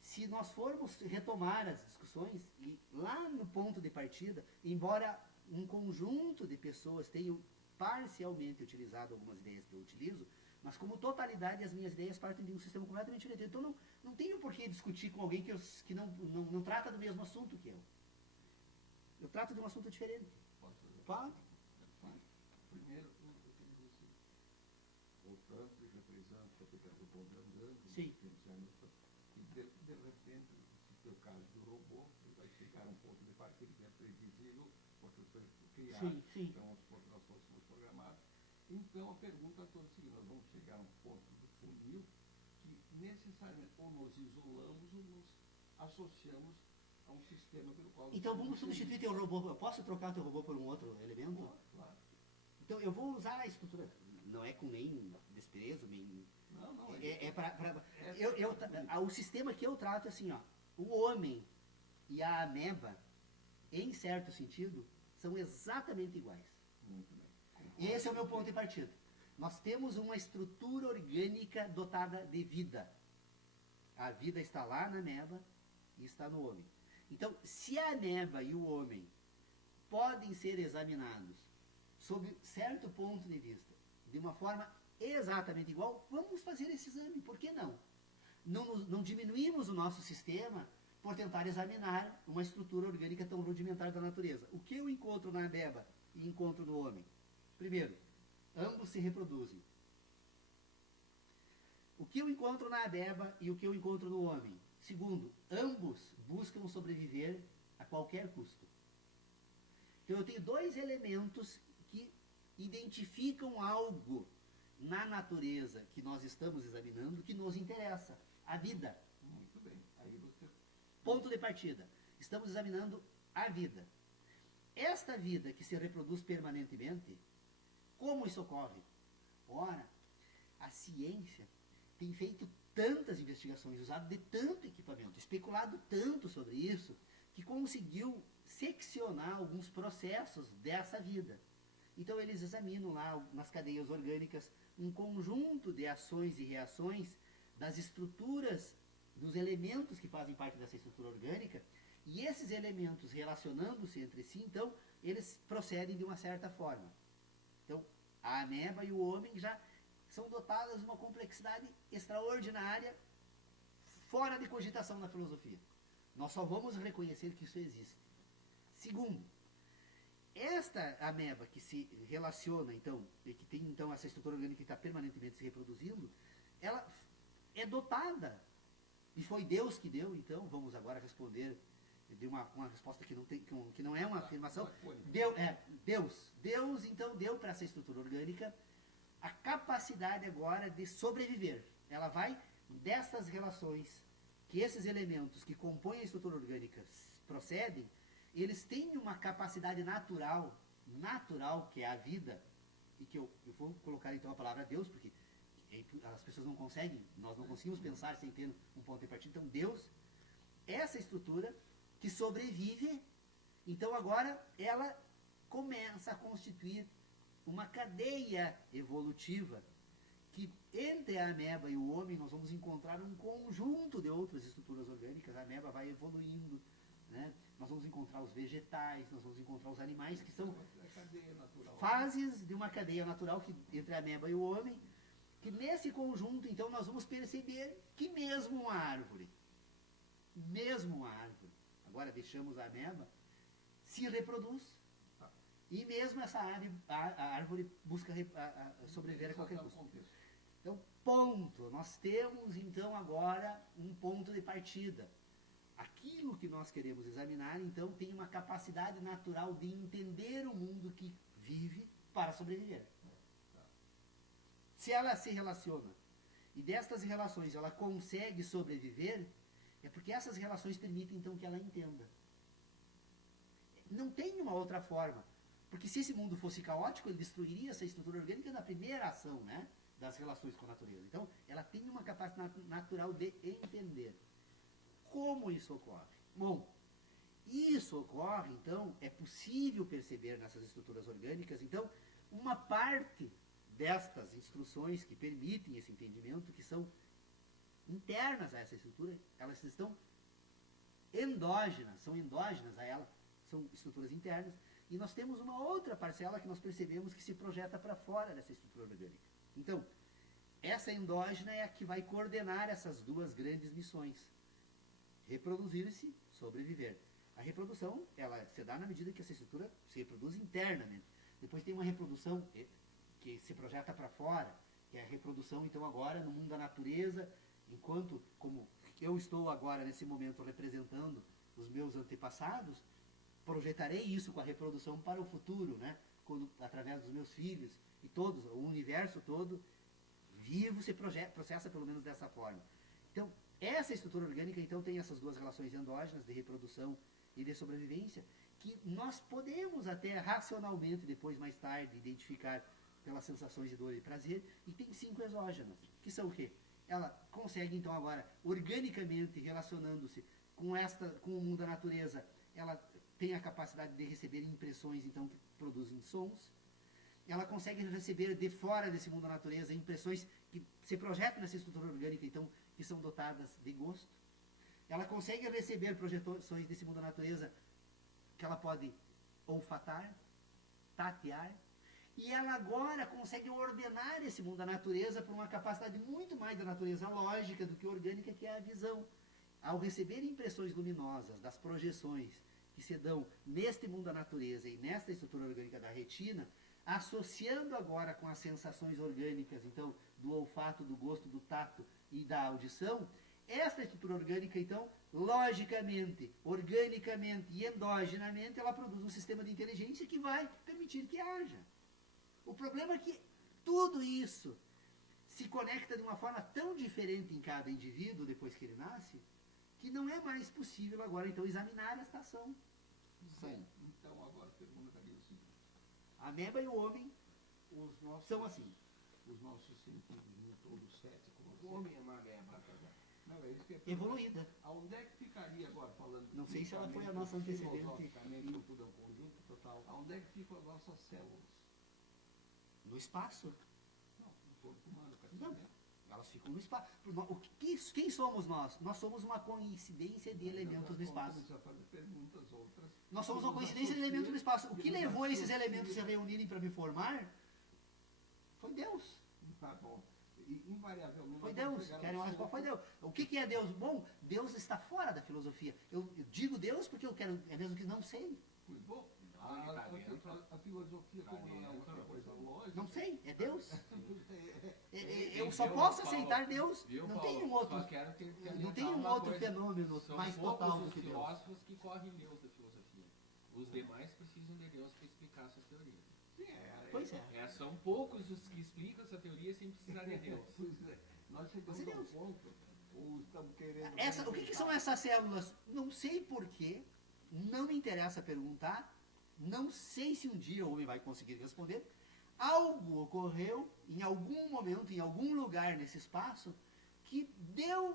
se nós formos retomar as discussões e lá no ponto de partida, embora um conjunto de pessoas tenham parcialmente utilizado algumas ideias que eu utilizo, mas como totalidade as minhas ideias partem de um sistema completamente diferente. Então não tenho por que discutir com alguém que não trata do mesmo assunto que eu. Eu trato de um assunto diferente. Pode? Primeiro, eu queria dizer assim, voltando e reprisando, porque está o ponto andando, sim. E de repente, se teu caso do robô, ele vai chegar a um ponto de partida que é previsível, porque foi criado, sim. então nós fôssemos programados. Então a pergunta toda é a seguinte, nós vamos chegar a um ponto do funil que necessariamente ou nos isolamos ou nos associamos a um sistema pelo qual... Então vamos substituir teu robô. Eu posso trocar teu robô por um outro elemento? Claro. Então eu vou usar a estrutura, não é com nem desprezo, nem... Não. O sistema que eu trato é assim, ó, o homem e a ameba, em certo sentido, são exatamente iguais. Muito bem. Esse é o meu ponto de partida. Nós temos uma estrutura orgânica dotada de vida. A vida está lá na ameba e está no homem. Então, se a ameba e o homem podem ser examinados sob certo ponto de vista, de uma forma exatamente igual, vamos fazer esse exame. Por que não? Não diminuímos o nosso sistema por tentar examinar uma estrutura orgânica tão rudimentar da natureza. O que eu encontro na ameba e encontro no homem? Primeiro, ambos se reproduzem. O que eu encontro na ameba e o que eu encontro no homem? Segundo, ambos buscam sobreviver a qualquer custo. Então eu tenho dois elementos que identificam algo na natureza que nós estamos examinando que nos interessa. A vida. Muito bem. Aí você... Ponto de partida. Estamos examinando a vida. Esta vida que se reproduz permanentemente, como isso ocorre? Ora, a ciência tem feito tantas investigações, usado de tanto equipamento, especulado tanto sobre isso, que conseguiu seccionar alguns processos dessa vida. Então eles examinam lá nas cadeias orgânicas um conjunto de ações e reações das estruturas dos elementos que fazem parte dessa estrutura orgânica, e esses elementos relacionando-se entre si, então, eles procedem de uma certa forma. Então, a ameba e o homem já são dotadas de uma complexidade extraordinária, fora de cogitação na filosofia. Nós só vamos reconhecer que isso existe. Segundo, esta ameba que se relaciona, então, e que tem então essa estrutura orgânica que está permanentemente se reproduzindo, ela é dotada, e foi Deus que deu, então, vamos agora responder de uma resposta que não é uma afirmação. Deus, então, deu para essa estrutura orgânica a capacidade agora de sobreviver. Ela vai dessas relações, que esses elementos que compõem a estrutura orgânica procedem, eles têm uma capacidade natural, que é a vida, e que eu vou colocar então a palavra Deus, porque as pessoas não conseguem, nós não conseguimos pensar sem ter um ponto de partida. Então Deus, essa estrutura que sobrevive, então agora ela começa a constituir uma cadeia evolutiva, que entre a ameba e o homem nós vamos encontrar um conjunto de outras estruturas orgânicas. A ameba vai evoluindo, né? Nós vamos encontrar os vegetais, nós vamos encontrar os animais, que são fases de uma cadeia natural que, entre a ameba e o homem, que nesse conjunto, então, nós vamos perceber que mesmo uma árvore, agora deixamos a ameba, se reproduz, e mesmo essa árvore busca sobreviver a qualquer custo. Então, ponto. Nós temos, então, agora um ponto de partida. Aquilo que nós queremos examinar, então, tem uma capacidade natural de entender o mundo que vive para sobreviver. Se ela se relaciona, e destas relações ela consegue sobreviver, é porque essas relações permitem, então, que ela entenda. Não tem uma outra forma. Porque se esse mundo fosse caótico, ele destruiria essa estrutura orgânica na primeira ação, né, das relações com a natureza. Então, ela tem uma capacidade natural de entender. Como isso ocorre? Bom, isso ocorre, então, é possível perceber nessas estruturas orgânicas, então, uma parte destas instruções que permitem esse entendimento, que são internas a essa estrutura, elas estão endógenas, são endógenas a ela, são estruturas internas, e nós temos uma outra parcela que nós percebemos que se projeta para fora dessa estrutura orgânica. Então, essa endógena é a que vai coordenar essas duas grandes missões: reproduzir-se, sobreviver. A reprodução, ela se dá na medida que essa estrutura se reproduz internamente. Depois tem uma reprodução que se projeta para fora, que é a reprodução, então, agora no mundo da natureza, enquanto, como eu estou agora, nesse momento, representando os meus antepassados, projetarei isso com a reprodução para o futuro, né? Através dos meus filhos e todos, o universo todo vivo se processa pelo menos dessa forma. Então, essa estrutura orgânica, então, tem essas duas relações endógenas de reprodução e de sobrevivência, que nós podemos até racionalmente, depois, mais tarde, identificar pelas sensações de dor e prazer, e tem 5 exógenas, que são o quê? Ela consegue, então, agora, organicamente, relacionando-se com o mundo da natureza, ela tem a capacidade de receber impressões, então, que produzem sons. Ela consegue receber de fora desse mundo da natureza impressões que se projetam nessa estrutura orgânica, então, que são dotadas de gosto. Ela consegue receber projeções desse mundo da natureza que ela pode olfatar, tatear, e ela agora consegue ordenar esse mundo da natureza por uma capacidade muito mais da natureza lógica do que orgânica, que é a visão. Ao receber impressões luminosas das projeções que se dão neste mundo da natureza e nesta estrutura orgânica da retina, associando agora com as sensações orgânicas, então, do olfato, do gosto, do tato e da audição, esta estrutura orgânica, então, logicamente, organicamente e endogenamente, ela produz um sistema de inteligência que vai permitir que haja. O problema é que tudo isso se conecta de uma forma tão diferente em cada indivíduo depois que ele nasce, que não é mais possível agora, então, examinar esta ação. Sim. Então, agora perguntaria o seguinte: a ameba e o homem são assim. Os nossos sentidos, no todo 7, O homem é uma ameba. não, é isso que é Evoluída. Aonde é que ficaria agora, falando Não sei se ela foi a nossa antecedente. filosoficamente, tudo é um conjunto total. Aonde é que ficam as nossas células? No espaço. Não, no corpo humano, Não. né? Elas elas ficam no espaço. Quem somos nós? Nós somos uma coincidência de elementos no espaço. Já fazer perguntas outras. Nós somos uma coincidência de elementos no espaço. O que levou esses elementos se reunirem para me formar foi Deus. Tá bom. E, invariavelmente... Foi Deus. Querem uma resposta? Foi Deus. O que é Deus? Bom, Deus está fora da filosofia. Eu digo Deus porque eu quero, é mesmo que não sei. Pois bom, Tá dentro. a filosofia, como não é uma coisa lógica... Não sei, é Deus. é- Eu só posso aceitar Deus. Viu, Não Paulo? tem um outro, Só quero ter que não tem adiantar um uma outro coisa. fenômeno São mais total poucos do os que Deus. filósofos que correm Deus da filosofia. Os demais precisam de Deus para explicar suas teorias. Sim, Pois é. São poucos os que explicam essa teoria sem precisar de Deus. Pois é. Nós chegamos Mas é a um Deus. ponto, ou estamos querendo... O que são essas células? Não sei porquê, não me interessa perguntar, não sei se um dia o homem vai conseguir responder. Algo ocorreu em algum momento, em algum lugar nesse espaço, que deu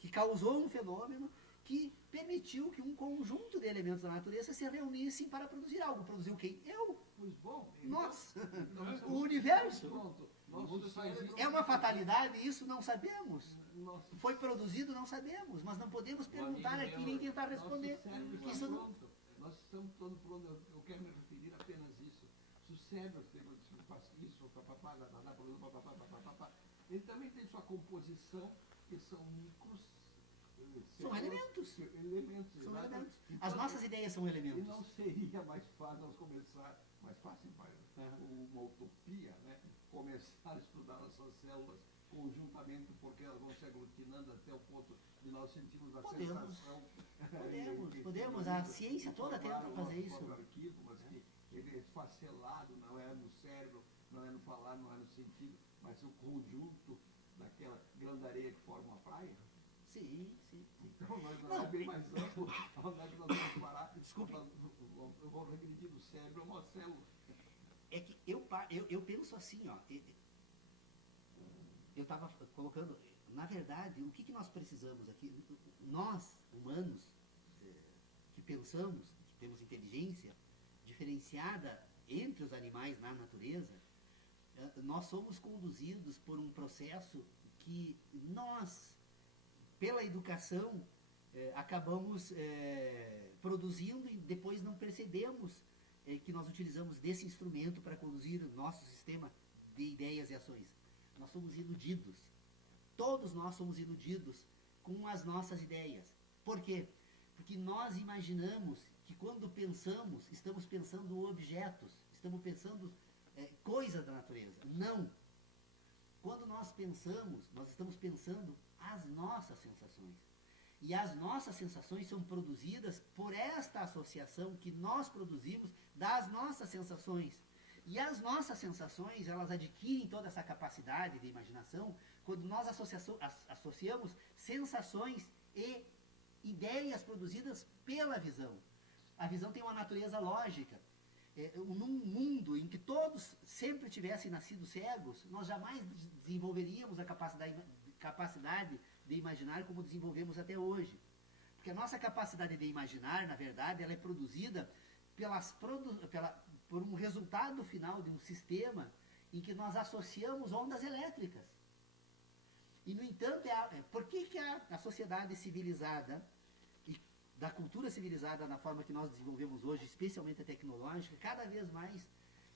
que causou um fenômeno que permitiu que um conjunto de elementos da natureza se reunissem para produzir algo. Produziu quem? Eu. Pois bom... Nós. nós O universo. Pronto. O mundo só existe- É uma fatalidade, isso não sabemos. Nosso Foi produzido, não sabemos, mas não podemos perguntar amigo aqui meu, nem tentar responder. Nosso cérebro está Isso não, pronto. Nós estamos todos prontos. Eu quero me referir apenas isso. Se o cérebro faz isso, ele também tem sua composição, que são micros. São elementos. Elementos, São exato. elementos. Então, As nossas ideias são E elementos. não seria mais fácil nós começar, mais fácil, Uhum. uma utopia, né? Começar a estudar as suas células conjuntamente, porque elas vão se aglutinando até o ponto de nós sentirmos a Podemos. sensação. Podemos. A ciência toda tenta formar o fazer nosso isso. próprio arquivo, mas que ele é esfacelado, não é no cérebro, não é no falar, não é no sentido, mas o conjunto daquela grande areia que forma uma praia. Sim, sim. Então, nós Não, é bem mais amplo, onde é que nós vamos parar? Desculpe. Eu vou regredir do cérebro a uma célula. É que eu penso assim, ó. Eu estava colocando, na verdade, o que nós precisamos aqui? Nós, humanos, que pensamos, que temos inteligência diferenciada entre os animais na natureza, nós somos conduzidos por um processo que nós, pela educação, acabamos produzindo e depois não percebemos que nós utilizamos desse instrumento para conduzir o nosso sistema de ideias e ações. Nós somos iludidos. Todos nós somos iludidos com as nossas ideias. Por quê? Porque nós imaginamos que quando pensamos, estamos pensando objetos, estamos pensando coisas da natureza. Não. Quando nós pensamos, nós estamos pensando as nossas sensações. E as nossas sensações são produzidas por esta associação que nós produzimos das nossas sensações. E as nossas sensações, elas adquirem toda essa capacidade de imaginação quando nós associamos sensações e ideias produzidas pela visão. A visão tem uma natureza lógica. Num mundo em que todos sempre tivessem nascido cegos, nós jamais desenvolveríamos a capacidade de imaginar como desenvolvemos até hoje. Porque a nossa capacidade de imaginar, na verdade, ela é produzida por um resultado final de um sistema em que nós associamos ondas elétricas. E, no entanto, por que a sociedade civilizada, e da cultura civilizada na forma que nós desenvolvemos hoje, especialmente a tecnológica, cada vez mais,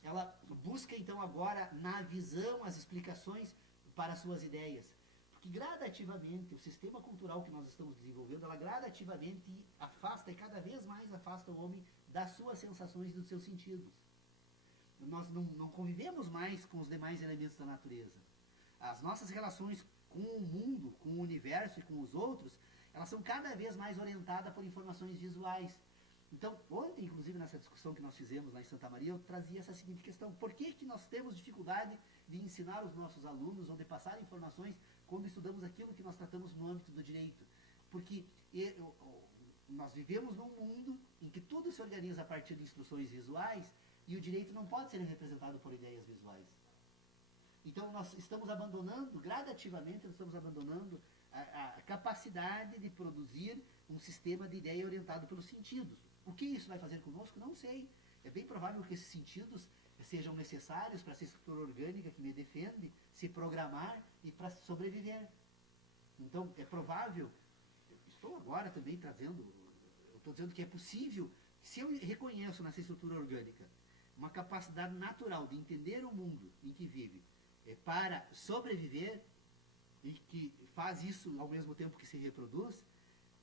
ela busca, então, agora, na visão, as explicações para as suas ideias. Porque, gradativamente, o sistema cultural que nós estamos desenvolvendo, ela gradativamente afasta, e cada vez mais afasta o homem das suas sensações e dos seus sentidos. Nós não convivemos mais com os demais elementos da natureza. As nossas relações com o mundo, com o universo e com os outros, elas são cada vez mais orientadas por informações visuais. Então, ontem, inclusive, nessa discussão que nós fizemos lá em Santa Maria, eu trazia essa seguinte questão: por que nós temos dificuldade de ensinar os nossos alunos ou de passar informações quando estudamos aquilo que nós tratamos no âmbito do direito? Porque nós vivemos num mundo em que tudo se organiza a partir de instruções visuais e o direito não pode ser representado por ideias visuais. Então, nós estamos abandonando, gradativamente, a capacidade de produzir um sistema de ideia orientado pelos sentidos. O que isso vai fazer conosco? Não sei. É bem provável que esses sentidos sejam necessários para essa estrutura orgânica que me defende se programar e para sobreviver. Então, é provável, estou agora também trazendo, eu estou dizendo que é possível, se eu reconheço nessa estrutura orgânica uma capacidade natural de entender o mundo em que vive para sobreviver, e que faz isso ao mesmo tempo que se reproduz,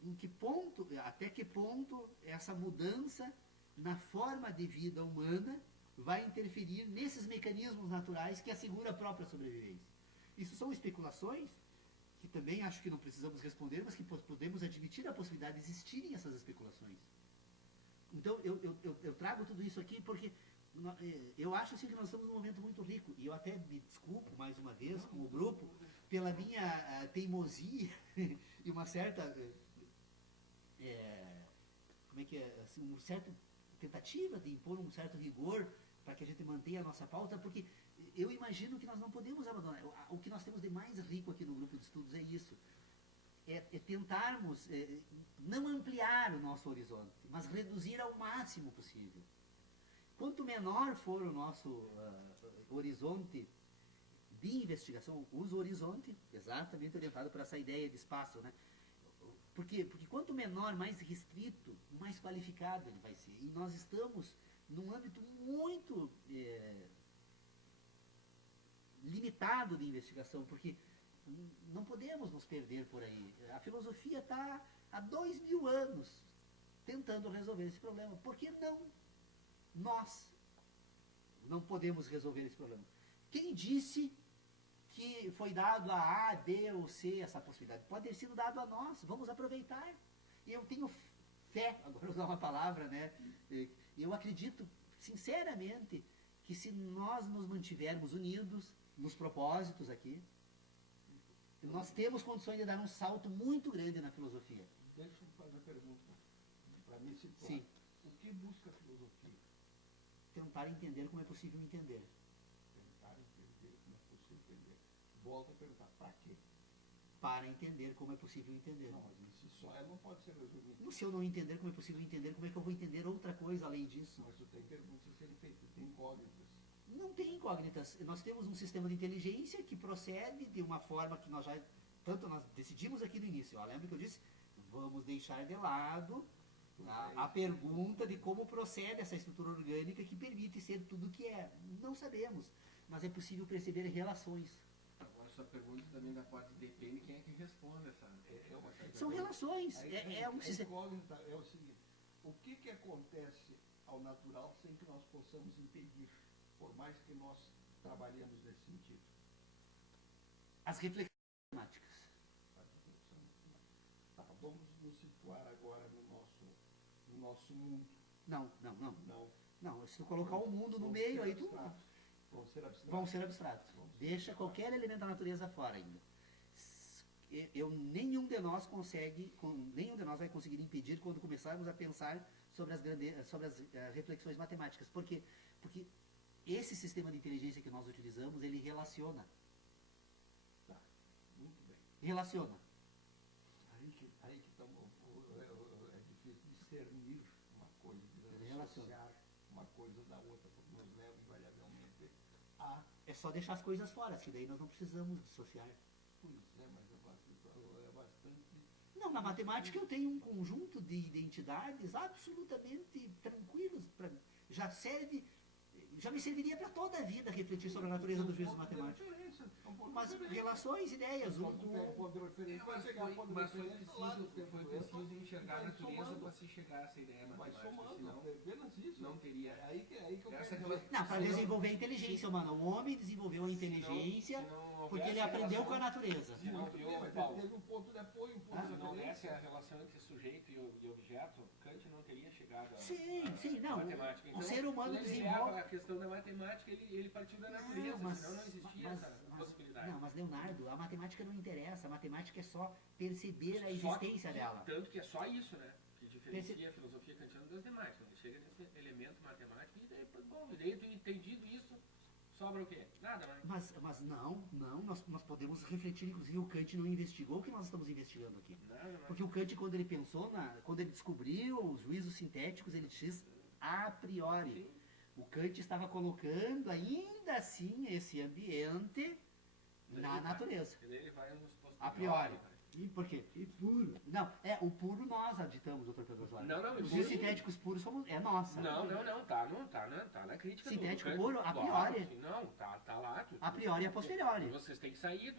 em que ponto, até que ponto essa mudança na forma de vida humana vai interferir nesses mecanismos naturais que asseguram a própria sobrevivência. Isso são especulações que também acho que não precisamos responder, mas que podemos admitir a possibilidade de existirem essas especulações. Então, eu trago tudo isso aqui porque eu acho assim, que nós estamos num momento muito rico, e eu até me desculpo mais uma vez com o grupo pela minha teimosia e uma certa como é que é, assim, uma certa tentativa de impor um certo rigor para que a gente mantenha a nossa pauta, porque eu imagino que nós não podemos abandonar. O que nós temos de mais rico aqui no grupo de estudos é isso. É tentarmos não ampliar o nosso horizonte, mas reduzir ao máximo possível. Quanto menor for o nosso horizonte de investigação, uso horizonte, exatamente orientado por essa ideia de espaço, né? Por quê? Porque quanto menor, mais restrito, mais qualificado ele vai ser. E nós estamos num âmbito muito limitado de investigação, porque não podemos nos perder por aí. A filosofia está há 2000 anos tentando resolver esse problema. Por que não nós não podemos resolver esse problema? Quem disse que foi dado a A, B ou C essa possibilidade? Pode ter sido dado a nós. Vamos aproveitar. E eu tenho fé, agora vou usar uma palavra, né? Eu acredito sinceramente que se nós nos mantivermos unidos nos propósitos aqui, nós temos condições de dar um salto muito grande na filosofia. Deixa eu fazer a pergunta para me situar. Sim. O que busca a filosofia? Tentar entender como é possível entender. Tentar entender como é possível entender. Volto a perguntar, para quê? Para entender como é possível entender. Não, mas isso só não pode ser resumido. Se eu não entender como é possível entender, como é que eu vou entender outra coisa além disso? Mas tu tem perguntas a serem feitas, tem incógnitas. Não tem incógnitas. Nós temos um sistema de inteligência que procede de uma forma que nós já... Tanto nós decidimos aqui no início. Ó, lembra que eu disse? Vamos deixar de lado a pergunta de como procede essa estrutura orgânica que permite ser tudo o que é. Não sabemos, mas é possível perceber relações. Agora, sua pergunta também da parte depende quem é que responde essa São relações. A incógnita é o seguinte: o que acontece ao natural sem que nós possamos impedir, por mais que nós trabalhemos nesse sentido? As reflexões matemáticas. Tá, vamos nos situar agora no nosso mundo. Não. Não. Se tu colocar o mundo no meio, aí tu... Vão ser abstratos. Vão ser abstratos. Deixa qualquer elemento da natureza fora ainda. Nenhum de nós vai conseguir impedir quando começarmos a pensar sobre as reflexões matemáticas. Por quê? Porque esse sistema de inteligência que nós utilizamos, ele relaciona. Tá, muito bem. Relaciona. Aí que é difícil discernir uma coisa, dissociar uma coisa da outra, porque nos leva invariavelmente a... É só deixar as coisas fora, que daí nós não precisamos dissociar. Pois é, mas é bastante... Não, na matemática eu tenho um conjunto de identidades absolutamente tranquilos. Já me serviria para toda a vida refletir sobre a natureza dos juízos matemáticos. Mas relações, ideias, Mas foi preciso enxergar a natureza para se chegar a essa ideia matemática, senão não teria... Não, para desenvolver a inteligência humana. O homem desenvolveu a inteligência porque ele aprendeu com a natureza. Se não criou, teve um ponto de apoio, um ponto de se não referência. houvesse a relação entre sujeito e objeto, Kant não teria chegado Não. matemática. Então, O ser humano quando ele desenvolve... leva a questão da matemática, ele partiu da natureza, senão não existia essa possibilidade. Não, mas Leonardo, a matemática não interessa. A matemática é só perceber a existência dela. Tanto que é só isso, né? Que diferencia a filosofia kantiana das demais. Quando chega nesse elemento matemático, e daí, bom, e daí tu entendido isso, sobra o quê? Nada, né? Mas não, nós podemos refletir, inclusive o Kant não investigou o que nós estamos investigando aqui. Nada, Porque o Kant, quando ele pensou, quando ele descobriu os juízos sintéticos, ele diz a priori. Sim. O Kant estava colocando ainda assim esse ambiente na natureza. Ele vai nos A priori. posteriores, né? E por quê? E puro. Não, o puro nós aditamos, doutor Pedro Osório. Não, Os puro- sintéticos puros é nossa. Não, tá na crítica Sintético do puro, a Claro, priori. sim, não, tá lá. A priori e a posteriori. Vocês têm que sair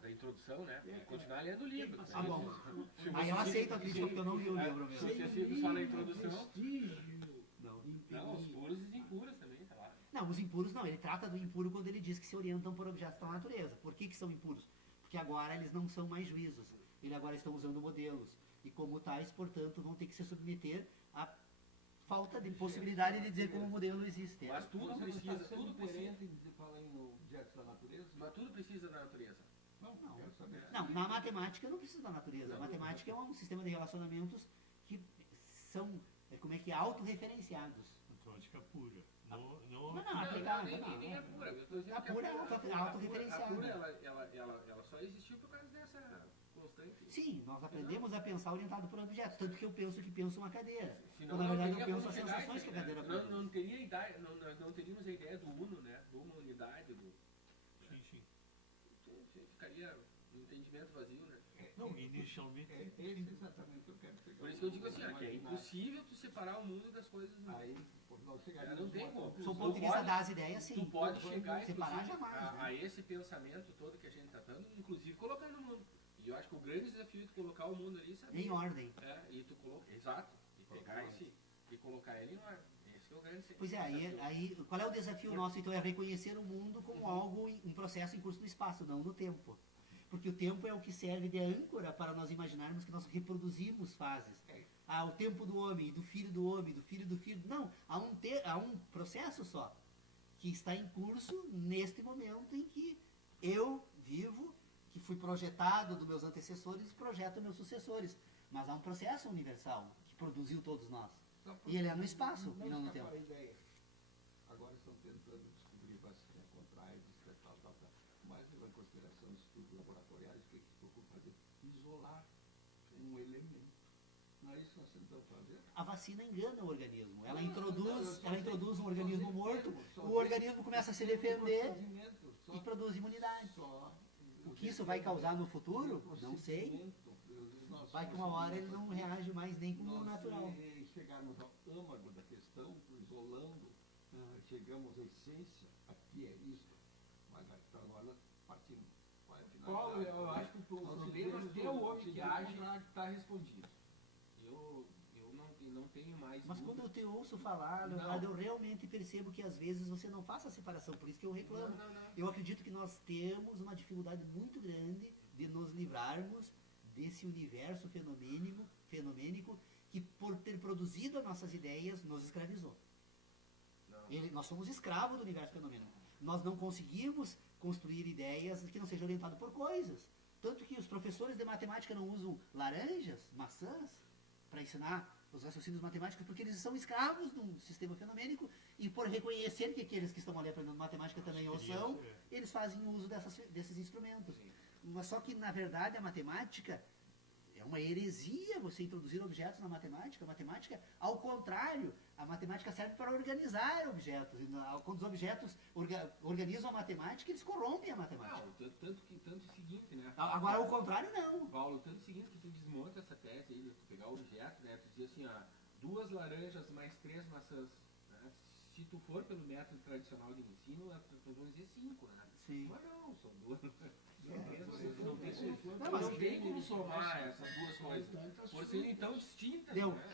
da introdução, né? E continuar lendo o livro. Ah, né? bom. Se Aí eu você aceito a se- crítica porque eu não li o livro Se mesmo. você fica só na introdução. Vestígio Não. Não, os puros e os impuros também, tá lá. Não, os impuros não. Ele trata do impuro quando ele diz que se orientam por objetos da natureza. Por que são impuros? Porque agora eles não são mais juízos. Eles agora estão usando modelos. E como tais, portanto, vão ter que se submeter à falta de possibilidade de dizer como o modelo existe. Mas tudo Você precisa, está sendo tudo precisa. coerente de falar em objetos da natureza? Mas tudo precisa da natureza. Não, Não. quero saber. Não, na matemática não precisa da natureza. A matemática é um sistema de relacionamentos que são, como é que, autorreferenciados. Matemática pura. Não, Não, não, aplicável. Nem é pura. Eu tô dizendo A que pura é a autorreferenciada. pura, ela só existiu por causa dessa constante. Sim, nós aprendemos a pensar orientado por objetos. Tanto que eu penso que penso uma cadeira. Senão Quando na verdade teria eu penso como as chegar a sensações isso, que a né? cadeira Não, produz. não teria ideia, não teríamos a ideia do uno, né? De uma unidade, sim. ficaria um entendimento vazio, né? Não, inicialmente. É esse exatamente que eu quero pegar. Por isso que eu digo assim, ó, que é impossível tu separar o mundo das coisas do mundo. Aí, nós chegaríamos Não tem numa como. conclusão. Do ponto de vista das ideias, sim. Tu pode chegar, Separar inclusive, jamais, né? a esse pensamento todo que a gente está dando, inclusive colocando o mundo. E eu acho que o grande desafio é tu colocar o mundo ali, sabe? Em ordem. E tu coloca, exato, e pegar esse, e colocar ele em ordem. Esse que é o grande Pois é, aí qual é o desafio nosso, então? É reconhecer o mundo como algo, um processo em curso no espaço, não no tempo. Porque o tempo é o que serve de âncora para nós imaginarmos que nós reproduzimos fases. O tempo do homem, do filho do homem, do filho do filho. Não, há um processo só, que está em curso neste momento em que eu vivo, que fui projetado dos meus antecessores e projeto meus sucessores. Mas há um processo universal que produziu todos nós. E ele é no espaço e não no tempo. escapar a ideia. Agora estão tentando descobrir vacina contra a AIDS, tal. Mas levando em consideração estudos laboratoriais, o que procura fazer? Isolar um elemento. Não é isso que nós tentamos fazer? A vacina engana o organismo. Ela Não, introduz um só organismo sei morto, termo, só o sei organismo começa a se defender procedimento, só- e produz imunidade. só- O que isso vai causar no futuro? Não sei. procedimento, nós Vai que uma hora ele não reage mais nem como nós, natural. chegarmos ao âmago da questão, isolando, chegamos à essência, aqui é isso, mas está agora partindo. Vai finalizar. Paulo, eu acho que o Nós problema tivemos até o homem que tivemos age está respondido. Eu não tenho mais. Mas quando eu te ouço falar, Não. Leonardo, eu realmente percebo que às vezes você não faz a separação, por isso que eu reclamo. Não. Eu acredito que nós temos uma dificuldade muito grande de nos livrarmos desse universo fenomênico que, por ter produzido as nossas ideias, nos escravizou. Nós somos escravos do universo fenomênico. Nós não conseguimos construir ideias que não sejam orientadas por coisas. Tanto que os professores de matemática não usam laranjas, maçãs, para ensinar os raciocínios matemáticos, porque eles são escravos de um sistema fenomênico e por reconhecer que aqueles que estão ali aprendendo matemática também o são, eles fazem uso desses instrumentos. Mas só que, na verdade, a matemática é uma heresia você introduzir objetos na matemática. A matemática, ao contrário, a matemática serve para organizar objetos. Quando os objetos organizam a matemática, eles corrompem a matemática. Tanto o seguinte, né? Agora, ao contrário, não. Paulo, tanto o seguinte que tu desmonta essa tese aí, tu pegar o objeto, né? Tu diz assim, ó, 2 laranjas mais 3 maçãs. Né? Se tu for pelo método tradicional de ensino, tu vão dizer 5, né? Sim. Mas não, são 2. Não, mas Não tem como somar essas duas coisas. Tantas Por serem tão distintas, Deu. né?